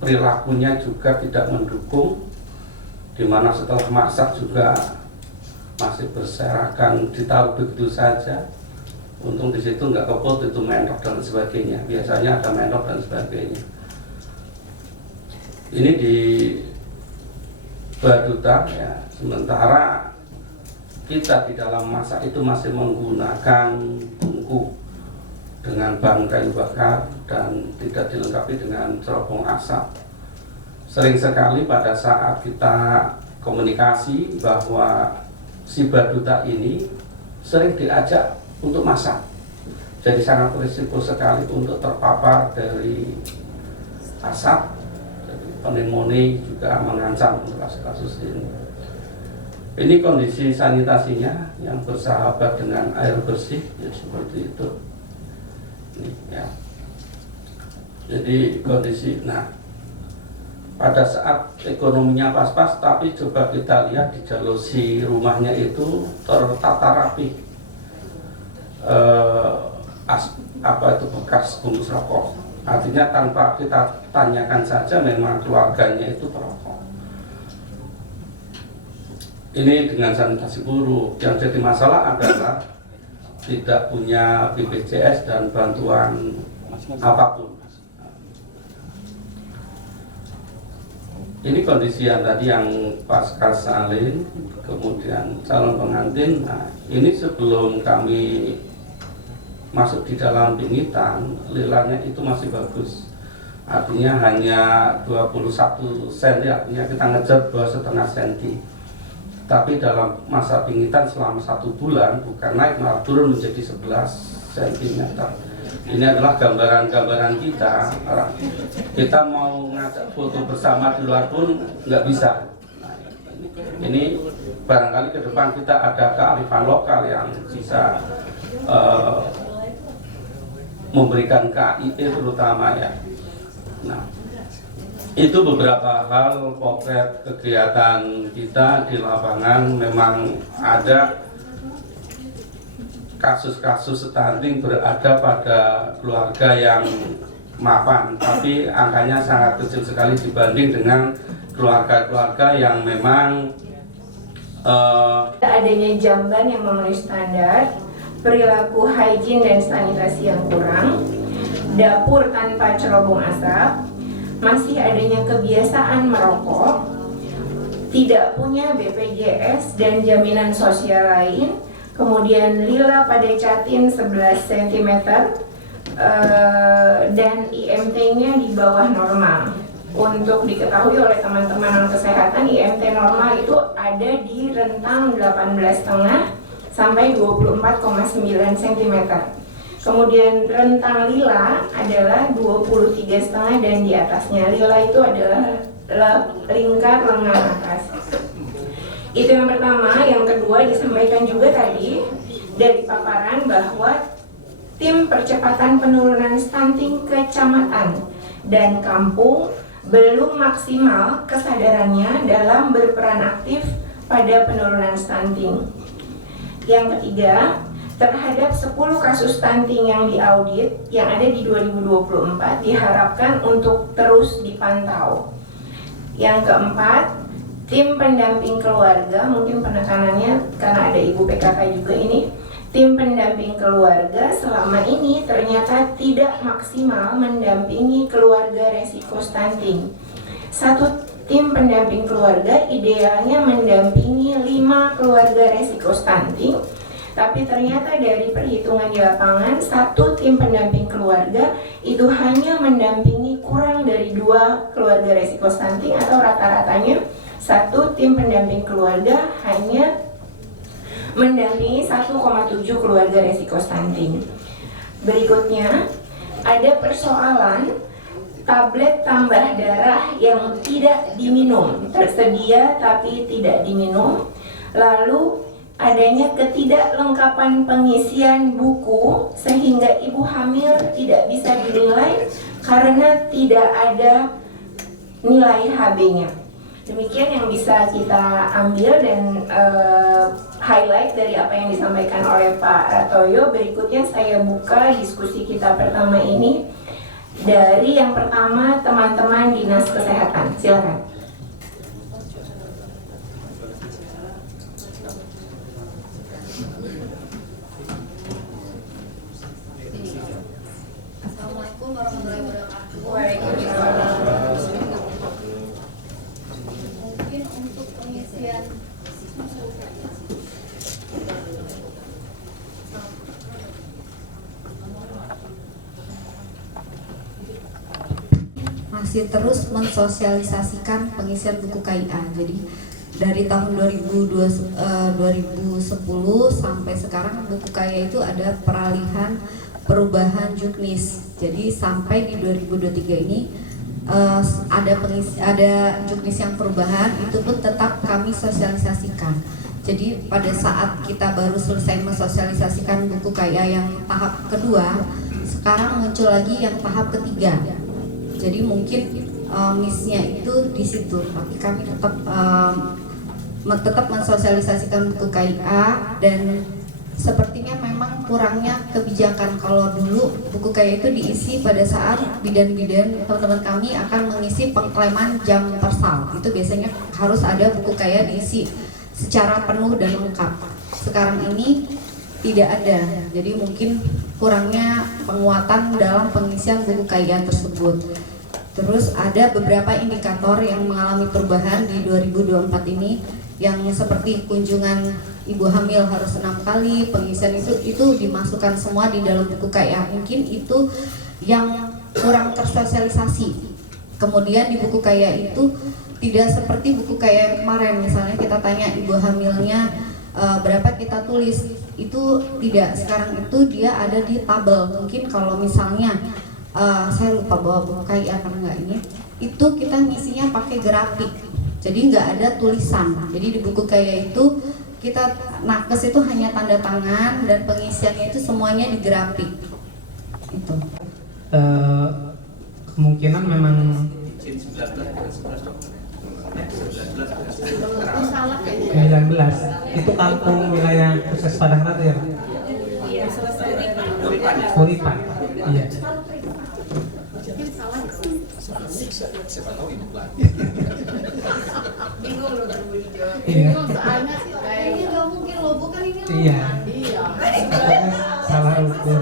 perilakunya juga tidak mendukung, di mana setelah masak juga masih berserakan, ditaruh begitu saja. Untung di situ nggak keput, itu mentok dan sebagainya. Biasanya ada mentok dan sebagainya. Ini di Baduta ya. Sementara kita di dalam masak itu masih menggunakan tungku dengan bahan kayu bakar dan tidak dilengkapi dengan cerobong asap. Sering sekali pada saat kita komunikasi bahwa si Baduta ini sering diajak untuk masak, jadi sangat berisiko sekali untuk terpapar dari asap. Jadi pneumonia juga mengancam untuk kasus-kasus ini. Ini kondisi sanitasinya yang bersahabat dengan air bersih ya, seperti itu. Ini, ya. Jadi kondisi, nah pada saat ekonominya pas-pas, tapi coba kita lihat di jelosi rumahnya itu tertata rapi. Apa itu bekas bungkus rokok, artinya tanpa kita tanyakan saja memang keluarganya itu perokok. ini dengan sanitasi buruk. Yang jadi masalah adalah tidak punya BPJS dan bantuan apapun. Ini kondisi yang tadi yang pasca salin, kemudian calon pengantin. Nah, ini sebelum kami masuk di dalam pingitan, lilanya itu masih bagus. Artinya hanya 21 cm, artinya kita ngejar 2,5 cm. Tapi dalam masa pingitan selama 1 bulan, bukan naik malah turun menjadi 11 cm. Ini adalah gambaran-gambaran kita. Kita mau ngajak foto bersama di luar pun nggak bisa. Nah, ini barangkali ke depan kita ada kearifan lokal yang bisa memberikan KIE terutama ya. Nah, itu beberapa hal potret kegiatan kita di lapangan. Memang ada kasus-kasus stunting berada pada keluarga yang mapan, tapi angkanya sangat kecil sekali dibanding dengan keluarga-keluarga yang memang adanya jamban yang memenuhi standar, perilaku hygiene dan sanitasi yang kurang, dapur tanpa cerobong asap, masih adanya kebiasaan merokok, tidak punya BPJS dan jaminan sosial lain, kemudian lila pada catin 11 cm dan IMT-nya di bawah normal. Untuk diketahui oleh teman-teman non kesehatan, IMT normal itu ada di rentang 18,5 sampai 24,9 cm. Kemudian rentang lila adalah 23,5 dan di atasnya. Lila itu adalah lingkar lengan atas. Itu yang pertama. Yang kedua, disampaikan juga tadi dari paparan bahwa tim percepatan penurunan stunting kecamatan dan kampung belum maksimal kesadarannya dalam berperan aktif pada penurunan stunting. Yang ketiga, terhadap 10 kasus stunting yang diaudit yang ada di 2024 diharapkan untuk terus dipantau. Yang keempat, tim pendamping keluarga, mungkin penekanannya karena ada ibu PKK juga ini, tim pendamping keluarga selama ini ternyata tidak maksimal mendampingi keluarga resiko stunting. Satu tim pendamping keluarga idealnya mendampingi 5 keluarga resiko stunting, tapi ternyata dari perhitungan di lapangan, satu tim pendamping keluarga itu hanya mendampingi kurang dari 2 keluarga resiko stunting, atau rata-ratanya satu tim pendamping keluarga hanya mendampingi 1,7 keluarga resiko stunting. Berikutnya, ada persoalan tablet tambah darah yang tidak diminum, tersedia tapi tidak diminum. Lalu adanya ketidaklengkapan pengisian buku sehingga ibu hamil tidak bisa dinilai karena tidak ada nilai HB-nya. Demikian yang bisa kita ambil dan highlight dari apa yang disampaikan oleh Pak Ratoyo. Berikutnya saya buka diskusi kita pertama ini dari yang pertama teman-teman Dinas Kesehatan. Silakan. Assalamualaikum warahmatullahi wabarakatuh. Waalaikumsalam. Mungkin untuk pengisian masih terus mensosialisasikan pengisian buku KIA. Jadi dari tahun 2010 sampai sekarang buku KIA itu ada peralihan perubahan juknis. Jadi sampai di 2023 ini ada juknis yang perubahan, itu pun tetap kami sosialisasikan. Jadi pada saat kita baru selesai mensosialisasikan buku KIA yang tahap kedua, sekarang muncul lagi yang tahap ketiga. Jadi mungkin miss-nya itu di situ, tapi kami tetap mensosialisasikan buku KIA. Dan sepertinya memang kurangnya kebijakan. Kalau dulu buku KIA itu diisi pada saat bidan-bidan teman-teman kami akan mengisi pengklaiman jam tersal, itu biasanya harus ada buku KIA diisi. secara penuh dan lengkap. Sekarang ini tidak ada, jadi mungkin kurangnya penguatan dalam pengisian buku KIA tersebut. Terus ada beberapa indikator yang mengalami perubahan di 2024 ini, yang seperti kunjungan ibu hamil harus 6 kali, pengisian itu dimasukkan semua di dalam buku KIA. Mungkin itu yang kurang tersosialisasi. Kemudian di buku KIA itu tidak seperti buku KIA yang kemarin, misalnya kita tanya ibu hamilnya berapa kita tulis, itu tidak. Sekarang itu dia ada di tabel. Mungkin kalau misalnya saya lupa bawa buku KIA karena nggak ini, itu kita ngisinya pakai grafik, jadi nggak ada tulisan. Jadi di buku KIA itu kita nakes itu hanya tanda tangan dan pengisiannya itu semuanya di grafik. Itu kemungkinan memang 19 itu kampung wilayah Pusat Padang Ratu ya, Uripan. Iya. Siapa tahu ini pelan. Bingung loh bingung soalnya kayaknya nggak mungkin loh, bukan ini loh. Iya. Iya. Salah ukur.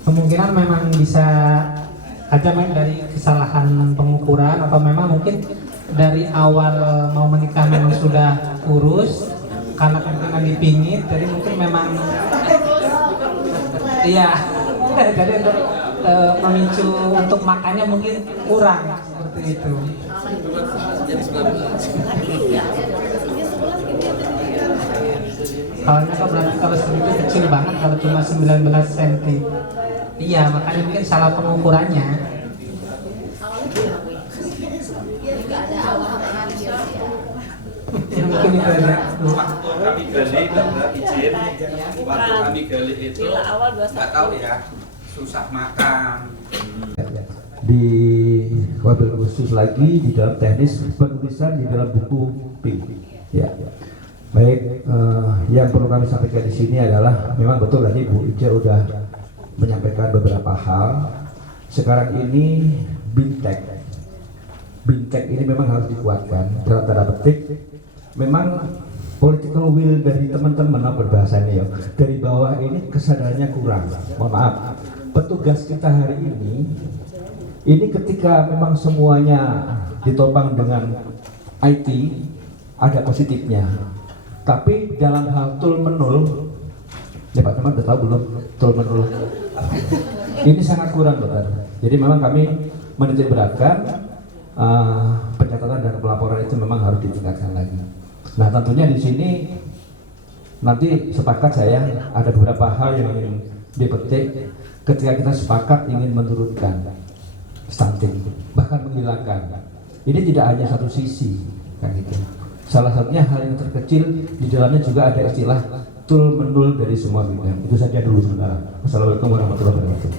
Kemungkinan memang bisa aja main dari kesalahan pengukuran, atau memang mungkin dari awal mau menikah memang sudah kurus karena kemungkinan dipingit, jadi mungkin memang iya. Jadi untuk memicu untuk makannya mungkin kurang seperti itu. Kalau berarti kalau segitu kecil banget, kalau cuma 19 cm. Iya, makanya mungkin salah pengukurannya. Mungkin itu aja. Waktu kami gali dan izin, waktu kami gali itu nggak tahu ya, susah makan. Di wabil khusus lagi di dalam teknis penulisan di dalam buku PIM. Ya. Baik, yang perlu kami sampaikan di sini adalah memang betul tadi Bu Ica udah menyampaikan beberapa hal. Sekarang ini bintek ini memang harus dikuatkan dalam tanda petik. Memang political will dari teman-teman berbahasanya ya, dari bawah ini kesadarannya kurang. Mohon maaf, petugas kita hari ini ketika memang semuanya ditopang dengan IT, ada positifnya. Tapi dalam hal tul menul, ya Pak Teman udah tahu belum tul menul? Ini sangat kurang, Dokter. Jadi memang kami menitik beratkan pencatatan dan pelaporan itu memang harus ditingkatkan lagi. Nah, tentunya di sini nanti sepakat saya ada beberapa hal yang ingin dipetik ketika kita sepakat ingin menurunkan stunting, bahkan menghilangkan. Ini tidak hanya satu sisi, kan gitu. Salah satunya hal yang terkecil di dalamnya juga ada istilah tul menul dari semua bidang. Itu saja dulu sebentar. Wassalamualaikum warahmatullahi wabarakatuh.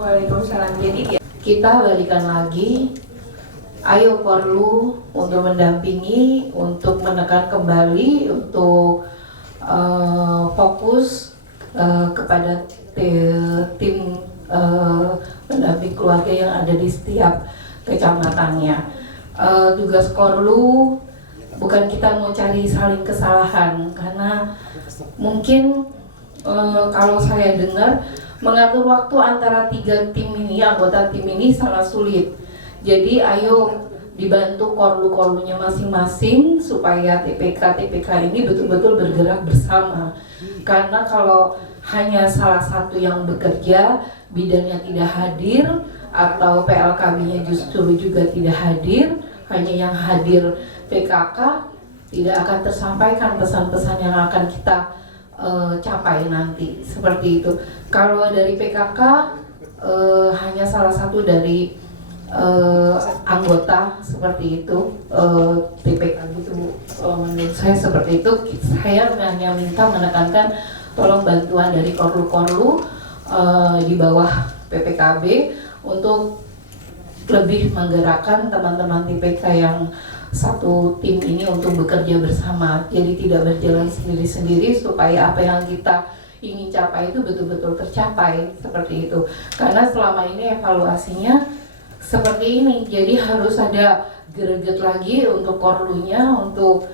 Waalaikumsalam. Jadi kita balikan lagi. Ayo perlu untuk mendampingi, untuk menekan kembali, untuk fokus kepada tim pendamping keluarga yang ada di setiap kecamatannya. Tugas Korlu bukan kita mau cari saling kesalahan, karena mungkin kalau saya dengar mengatur waktu antara 3 tim ini, anggota tim ini sangat sulit. Jadi ayo dibantu korlu-korlunya masing-masing supaya TPK ini betul-betul bergerak bersama. Karena kalau hanya salah satu yang bekerja, bidannya tidak hadir, atau PLKB-nya justru juga tidak hadir, hanya yang hadir PKK, tidak akan tersampaikan pesan-pesan yang akan kita capai nanti. Seperti itu. Kalau dari PKK hanya salah satu dari anggota seperti itu, TPK gitu. Menurut saya seperti itu. Saya hanya minta menekankan tolong bantuan dari korlu-korlu di bawah PPKB untuk lebih menggerakkan teman-teman TPK yang satu tim ini untuk bekerja bersama. Jadi tidak berjalan sendiri-sendiri, supaya apa yang kita ingin capai itu betul-betul tercapai, seperti itu. Karena selama ini evaluasinya seperti ini. Jadi harus ada greget lagi untuk korlunya, untuk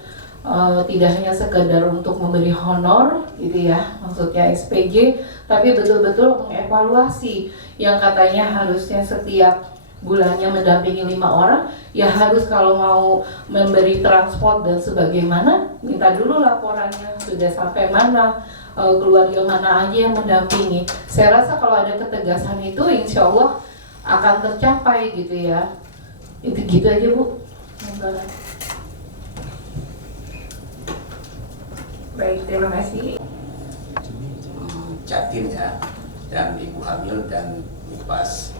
tidak hanya sekedar untuk memberi honor gitu ya, maksudnya SPG, tapi betul-betul mengevaluasi yang katanya harusnya setiap bulannya mendampingi 5 orang, ya harus kalau mau memberi transport dan sebagaimana, minta dulu laporannya sudah sampai mana, keluarga mana aja yang mendampingi. Saya rasa kalau ada ketegasan itu insya Allah akan tercapai gitu ya. Itu gitu aja Bu. Baik, terima kasih. Jatim ya, dan ibu hamil dan nifas.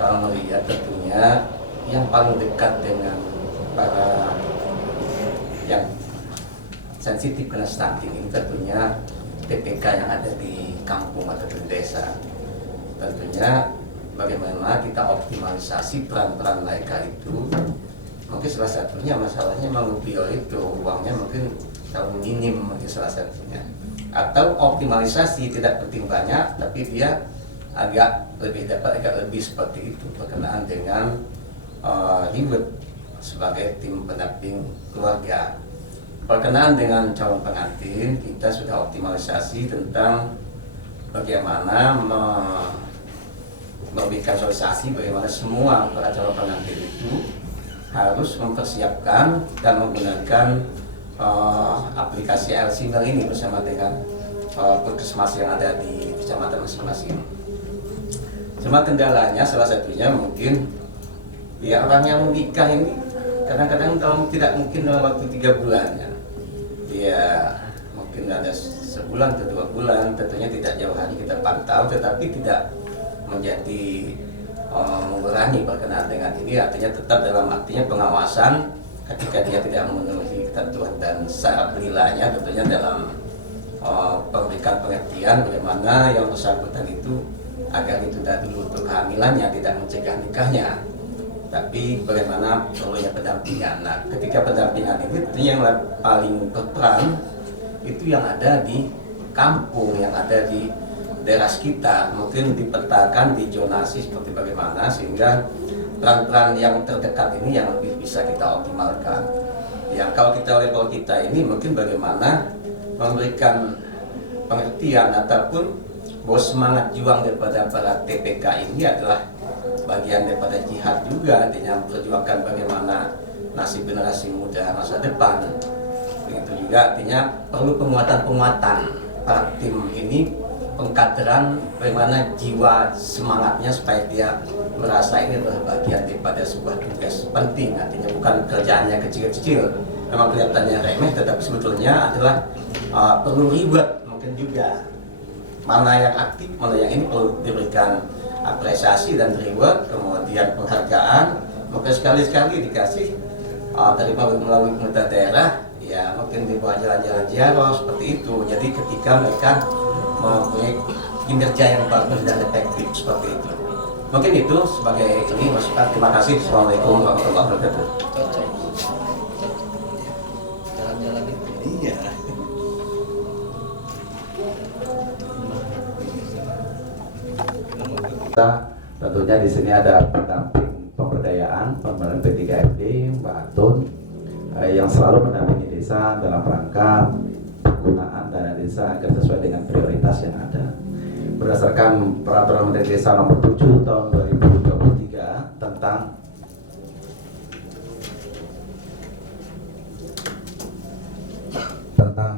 Kalau melihat tentunya yang paling dekat dengan para yang sensitif kena stunting ini tentunya TPK yang ada di kampung atau di desa. Tentunya bagaimana kita optimalisasi peran-peran mereka itu. Mungkin salah satunya masalahnya memang itu uangnya mungkin terlalu minim, mungkin salah satunya. Atau optimalisasi tidak penting banyak, tapi dia agak lebih seperti itu berkenaan dengan ribet sebagai tim pendamping keluarga. Berkenaan dengan calon pengantin, kita sudah optimalisasi tentang bagaimana memberikan sosialisasi bagaimana semua para calon pengantin itu harus mempersiapkan dan menggunakan aplikasi L-Singer ini bersama dengan puskesmas yang ada di kecamatan masing-masing. Cuma kendalanya salah satunya mungkin ya orang yang menikah ini kadang-kadang tidak mungkin dalam waktu 3 bulan ya mungkin ada sebulan atau 2 bulan, tentunya tidak jauh hari kita pantau, tetapi tidak menjadi mengurangi berkenaan dengan ini, artinya tetap dalam artinya pengawasan ketika dia tidak memenuhi ketentuan dan syarat penilaiannya, tentunya dalam memberikan pengertian bagaimana yang bersangkutan itu agar ditunda dulu untuk kehamilannya, tidak mencegah nikahnya, tapi bagaimana perlunya pendampingan. Nah, ketika pendampingan ini tentunya yang paling berperan itu yang ada di kampung, yang ada di daerah sekitar, mungkin dipetakan, dijonasi seperti bagaimana sehingga peran-peran yang terdekat ini yang lebih bisa kita optimalkan. Ya, kalau kita level kita ini mungkin bagaimana memberikan pengertian ataupun bahwa semangat juang daripada para TPK ini adalah bagian daripada jihad juga, artinya memperjuangkan bagaimana nasib generasi muda masa depan. Begitu juga artinya perlu penguatan-penguatan para tim ini, pengkaderan bagaimana jiwa semangatnya supaya dia merasa ini adalah bagian daripada sebuah tugas penting, artinya bukan kerjaannya kecil-kecil, memang kelihatannya remeh, tetapi sebetulnya adalah perlu ribet mungkin juga. Mana yang aktif, mana yang ini perlu diberikan apresiasi dan reward, kemudian penghargaan, mungkin sekali-sekali dikasih terima melalui pemerintah daerah, ya mungkin dibawa jalan-jalan ziarah seperti itu. Jadi ketika mereka mempunyai kinerja yang bagus dan efektif seperti itu. Mungkin itu sebagai ini masukan. Terima kasih. Assalamualaikum warahmatullahi wabarakatuh. Jalan-jalan iya. Tentunya di sini ada pendamping pemberdayaan pemberdayaan P3FD Mbak Atun yang selalu mendampingi desa dalam rangka penggunaan dana desa agar sesuai dengan prioritas yang ada. Berdasarkan Peraturan Menteri Desa Nomor 7 Tahun 2023 tentang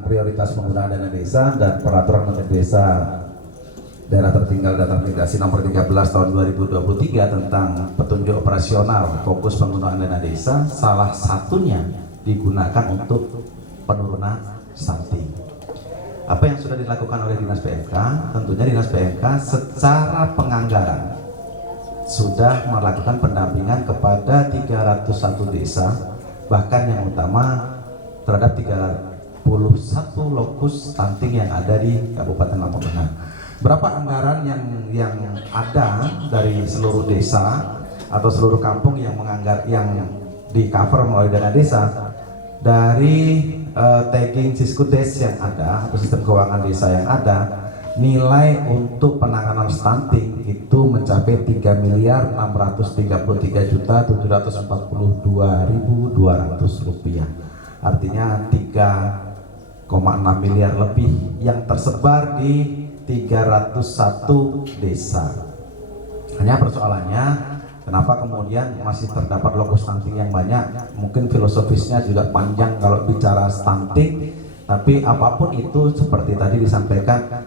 prioritas penggunaan dana desa dan Peraturan Menteri Desa Daerah Tertinggal dan Transmigrasi Nomor 13 Tahun 2023 tentang petunjuk operasional fokus penggunaan dana desa, salah satunya digunakan untuk penurunan stunting. Apa yang sudah dilakukan oleh Dinas PMK? Tentunya Dinas PMK secara penganggaran sudah melakukan pendampingan kepada 301 desa, bahkan yang utama terhadap 31 lokus stunting yang ada di Kabupaten Lampung Tengah. Berapa anggaran yang ada dari seluruh desa atau seluruh kampung yang di cover melalui dana desa dari tagging Siskudes yang ada atau sistem keuangan desa yang ada, nilai untuk penanganan stunting itu mencapai 3.633.742.200 rupiah. Artinya 3,6 miliar lebih yang tersebar di 301 desa. Hanya persoalannya, kenapa kemudian masih terdapat lokus stunting yang banyak? Mungkin filosofisnya juga panjang kalau bicara stunting, tapi apapun itu seperti tadi disampaikan,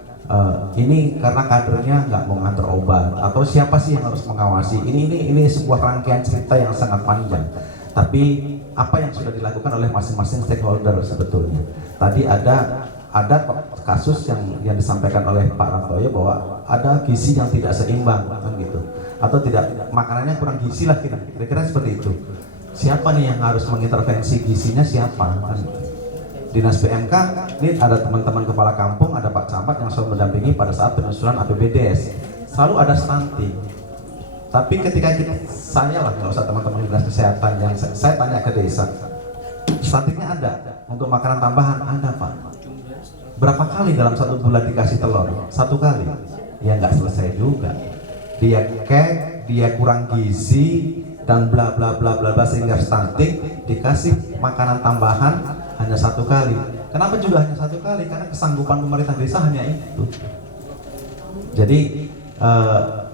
ini karena kadernya nggak mau ngantar obat, atau siapa sih yang harus mengawasi? Ini sebuah rangkaian cerita yang sangat panjang. Tapi apa yang sudah dilakukan oleh masing-masing stakeholder sebetulnya? Tadi ada kasus yang disampaikan oleh Pak Rantoyo bahwa ada gizi yang tidak seimbang kan gitu, atau tidak, makanannya kurang gizi lah kira-kira seperti itu. Siapa nih yang harus mengintervensi gizinya, siapa? Kan? Dinas PMK ini ada teman-teman kepala kampung, ada Pak Camat yang selalu mendampingi pada saat penyusunan APBDes. Selalu ada stunting. Tapi ketika saya lah, nggak usah teman-teman dinas kesehatan, yang saya tanya ke desa, stuntingnya ada, untuk makanan tambahan ada Pak. Berapa kali dalam 1 bulan dikasih telur? 1 kali. Ya nggak selesai juga. Dia dia kurang gizi dan bla bla bla bla bla sehingga stunting, dikasih makanan tambahan hanya 1 kali. Kenapa juga hanya 1 kali? Karena kesanggupan pemerintah desa hanya itu. Jadi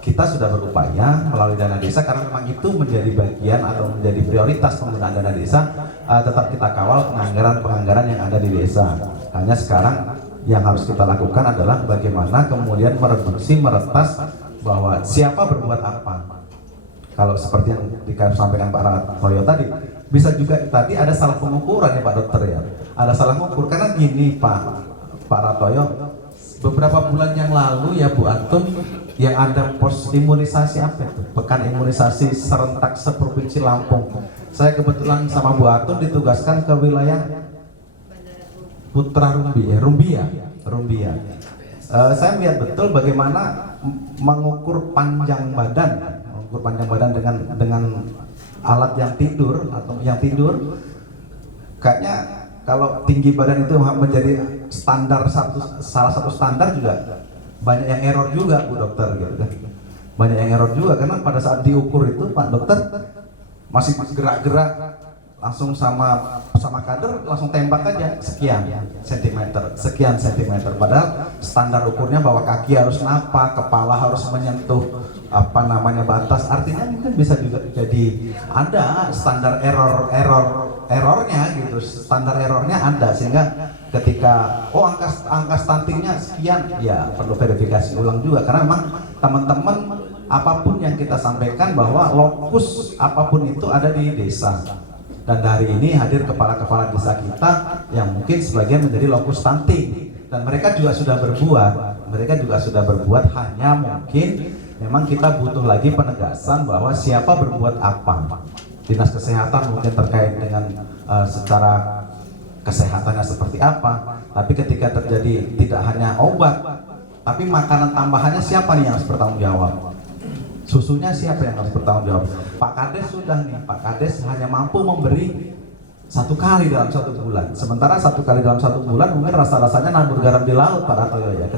kita sudah berupaya melalui dana desa, karena memang itu menjadi bagian atau menjadi prioritas penggunaan dana desa. Tetap kita kawal penganggaran yang ada di desa. Hanya sekarang yang harus kita lakukan adalah bagaimana kemudian meretas bahwa siapa berbuat apa. Kalau seperti yang disampaikan Pak Rantoyo tadi, bisa juga tadi ada salah pengukuran ya Pak Dokter ya. Ada salah pengukur karena gini Pak Rantoyo, beberapa bulan yang lalu ya Bu Antun, yang ada pos imunisasi apa itu? Pekan imunisasi serentak seprovinsi Lampung. Saya kebetulan sama Bu Antun ditugaskan ke wilayah Putra Rumbia. Saya melihat betul bagaimana mengukur panjang badan dengan alat yang tidur atau yang tidur. Kayaknya kalau tinggi badan itu menjadi standar salah satu standar juga banyak yang error juga Bu Dokter gitu kan. Banyak yang error juga karena pada saat diukur itu Pak Dokter masih gerak-gerak langsung sama kader langsung tembak aja sekian sentimeter, padahal standar ukurnya bahwa kaki harus napa, kepala harus menyentuh batas. Artinya mungkin bisa juga jadi ada standar errornya gitu, standar errornya ada, sehingga ketika angka stuntingnya sekian, ya perlu verifikasi ulang juga, karena memang teman-teman apapun yang kita sampaikan bahwa lokus apapun itu ada di desa. Dan hari ini hadir kepala-kepala desa kita yang mungkin sebagian menjadi lokus stunting, dan mereka juga sudah berbuat, hanya mungkin memang kita butuh lagi penegasan bahwa siapa berbuat apa. Dinas kesehatan mungkin terkait dengan secara kesehatannya seperti apa, tapi ketika terjadi tidak hanya obat tapi makanan tambahannya, siapa nih yang harus bertanggung jawab? Susunya siapa yang harus bertanggung jawab? Pak Kades sudah nih, Pak Kades hanya mampu memberi 1 kali dalam 1 bulan. Sementara 1 kali dalam 1 bulan mungkin rasa-rasanya nabur garam di laut Pak Rantoyo ya.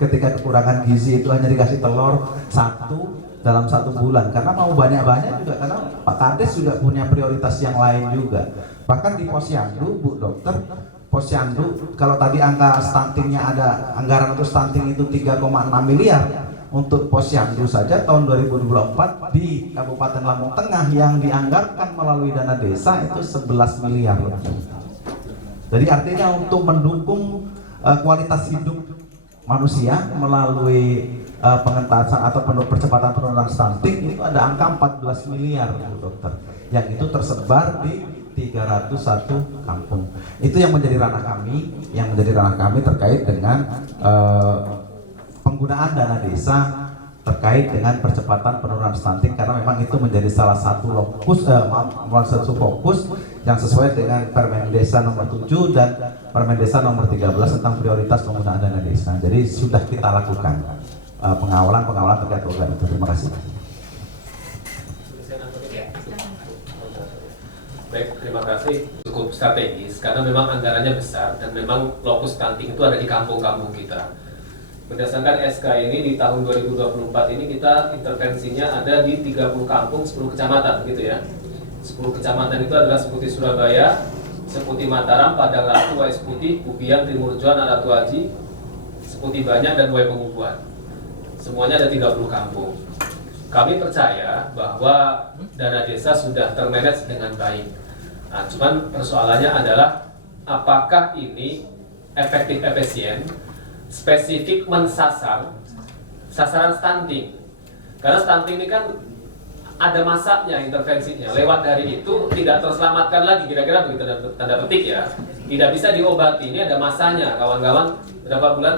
Ketika kekurangan gizi itu hanya dikasih telur 1 dalam 1 bulan. Karena mau banyak-banyak juga, karena Pak Kades juga punya prioritas yang lain juga. Bahkan di Posyandu, Bu Dokter, Posyandu kalau tadi angka stuntingnya ada, anggaran untuk stunting itu 3,6 miliar. Untuk Posyandu saja tahun 2024 di Kabupaten Lampung Tengah yang dianggarkan melalui dana desa itu 11 miliar. Jadi artinya untuk mendukung kualitas hidup manusia melalui pengentasan atau percepatan penurunan stunting itu ada angka 14 miliar Bu Dokter, yang itu tersebar di 301 kampung. Itu yang menjadi ranah kami terkait dengan penggunaan dana desa terkait dengan percepatan penurunan stunting, karena memang itu menjadi salah satu fokus yang sesuai dengan Permen Desa nomor 7 dan Permen Desa nomor 13 tentang prioritas penggunaan dana desa. Jadi sudah kita lakukan pengawalan terkait program itu. Terima kasih. Baik, terima kasih. Cukup strategis karena memang anggarannya besar dan memang lokus stunting itu ada di kampung-kampung kita. Berdasarkan SK ini di tahun 2024 ini kita intervensinya ada di 30 kampung, 10 kecamatan gitu ya. 10 kecamatan itu adalah seperti Surabaya, Seputi Mataram, Padang Laku, Wais Putih, Kubian, Timurjuan, Aratu Aji, Seputi Banyak, dan Wai Pengubuan. Semuanya ada 30 kampung. Kami percaya bahwa dana desa sudah termanage dengan baik. Nah, cuman persoalannya adalah apakah ini efektif efisien, spesifik mensasar sasaran stunting. Karena stunting ini kan ada masanya intervensinya. Lewat dari itu tidak terselamatkan lagi, kira-kira begitu tanda petik ya. Tidak bisa diobati. Ini ada masanya, kawan-kawan. Berapa bulan?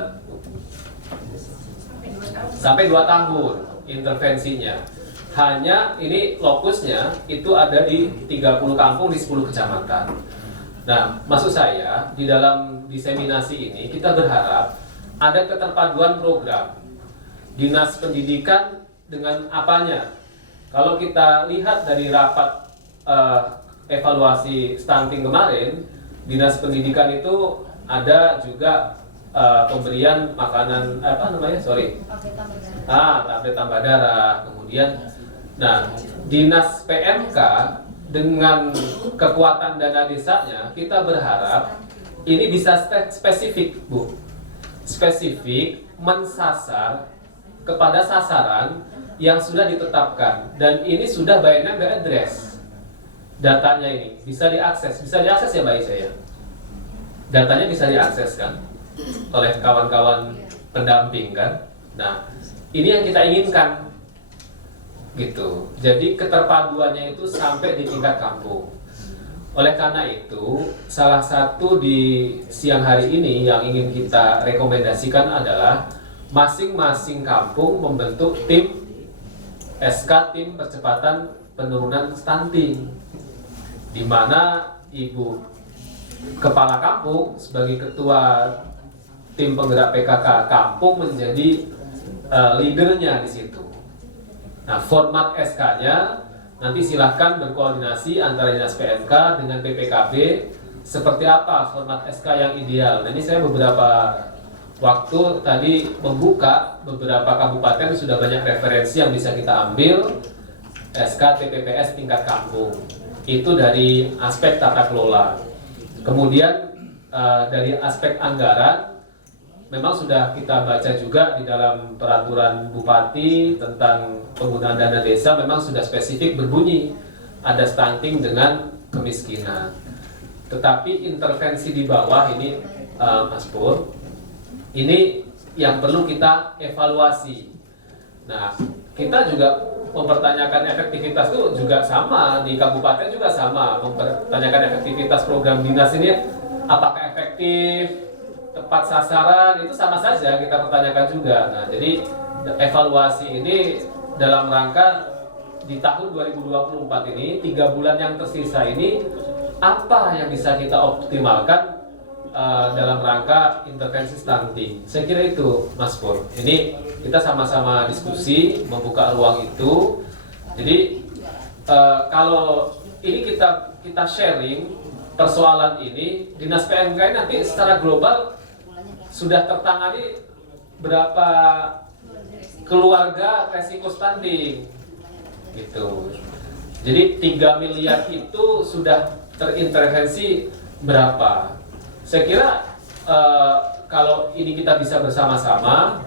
Sampai 2 tahun intervensinya. Hanya ini lokusnya itu ada di 30 kampung di 10 kecamatan. Nah, maksud saya di dalam diseminasi ini kita berharap ada keterpaduan program Dinas Pendidikan dengan apanya. Kalau kita lihat dari rapat evaluasi stunting kemarin, Dinas Pendidikan itu ada juga pemberian makanan tablet tambah darah. Kemudian, nah, Dinas PMK dengan kekuatan dana desanya kita berharap ini bisa spesifik, Bu. Spesifik mensasar kepada sasaran yang sudah ditetapkan, dan ini sudah by name by address. Datanya ini bisa diakses ya Mbak Isya ya. Datanya bisa diakses kan oleh kawan-kawan pendamping kan. Nah, ini yang kita inginkan gitu. Jadi keterpaduannya itu sampai di tingkat kampung. Oleh karena itu, salah satu di siang hari ini yang ingin kita rekomendasikan adalah masing-masing kampung membentuk tim SK, tim percepatan penurunan stunting, di mana Ibu Kepala Kampung sebagai ketua tim penggerak PKK kampung menjadi leadernya di situ. Nah, format SK-nya nanti silahkan berkoordinasi antara Dinas PMK dengan PPKB seperti apa format SK yang ideal. Nah, ini saya beberapa waktu tadi membuka beberapa kabupaten, sudah banyak referensi yang bisa kita ambil SK TPPS tingkat kampung. Itu dari aspek tata kelola. Kemudian dari aspek anggaran, memang sudah kita baca juga di dalam peraturan Bupati tentang penggunaan dana desa, memang sudah spesifik berbunyi ada stunting dengan kemiskinan. Tetapi intervensi di bawah ini, Mas Pur, ini yang perlu kita evaluasi. Nah, kita juga mempertanyakan efektivitas itu juga sama, di kabupaten juga sama, mempertanyakan efektivitas program dinas ini apakah efektif, tepat sasaran, itu sama saja kita pertanyakan juga. Nah, jadi evaluasi ini dalam rangka di tahun 2024 ini, 3 bulan yang tersisa ini, apa yang bisa kita optimalkan dalam rangka intervensi stunting. Saya kira itu, Mas Pur. Ini kita sama-sama diskusi, membuka ruang itu. Jadi kalau ini kita sharing persoalan ini, Dinas PMK nanti secara global sudah tertangani berapa keluarga resiko stunting gitu. Jadi 3 miliar itu sudah terintervensi berapa? Saya kira kalau ini kita bisa bersama-sama,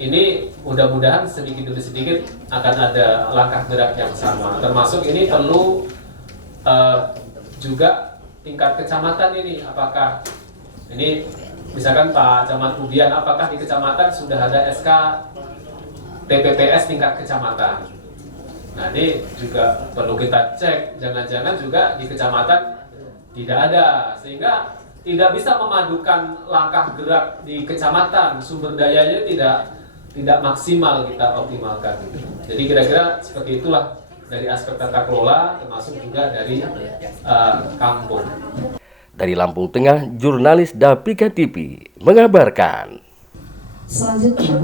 ini mudah-mudahan sedikit demi sedikit akan ada langkah gerak yang sama. Termasuk ini perlu juga tingkat kecamatan ini, apakah ini misalkan Pak Camat Kubian, apakah di kecamatan sudah ada SK TPPS tingkat kecamatan? Nah, ini juga perlu kita cek, jangan-jangan juga di kecamatan tidak ada, sehingga tidak bisa memadukan langkah gerak di kecamatan, sumber dayanya tidak maksimal kita optimalkan. Jadi kira-kira seperti itulah dari aspek tata kelola, termasuk juga dari kampung. Dari Lampung Tengah, jurnalis Dapika TV mengabarkan. Selanjutnya,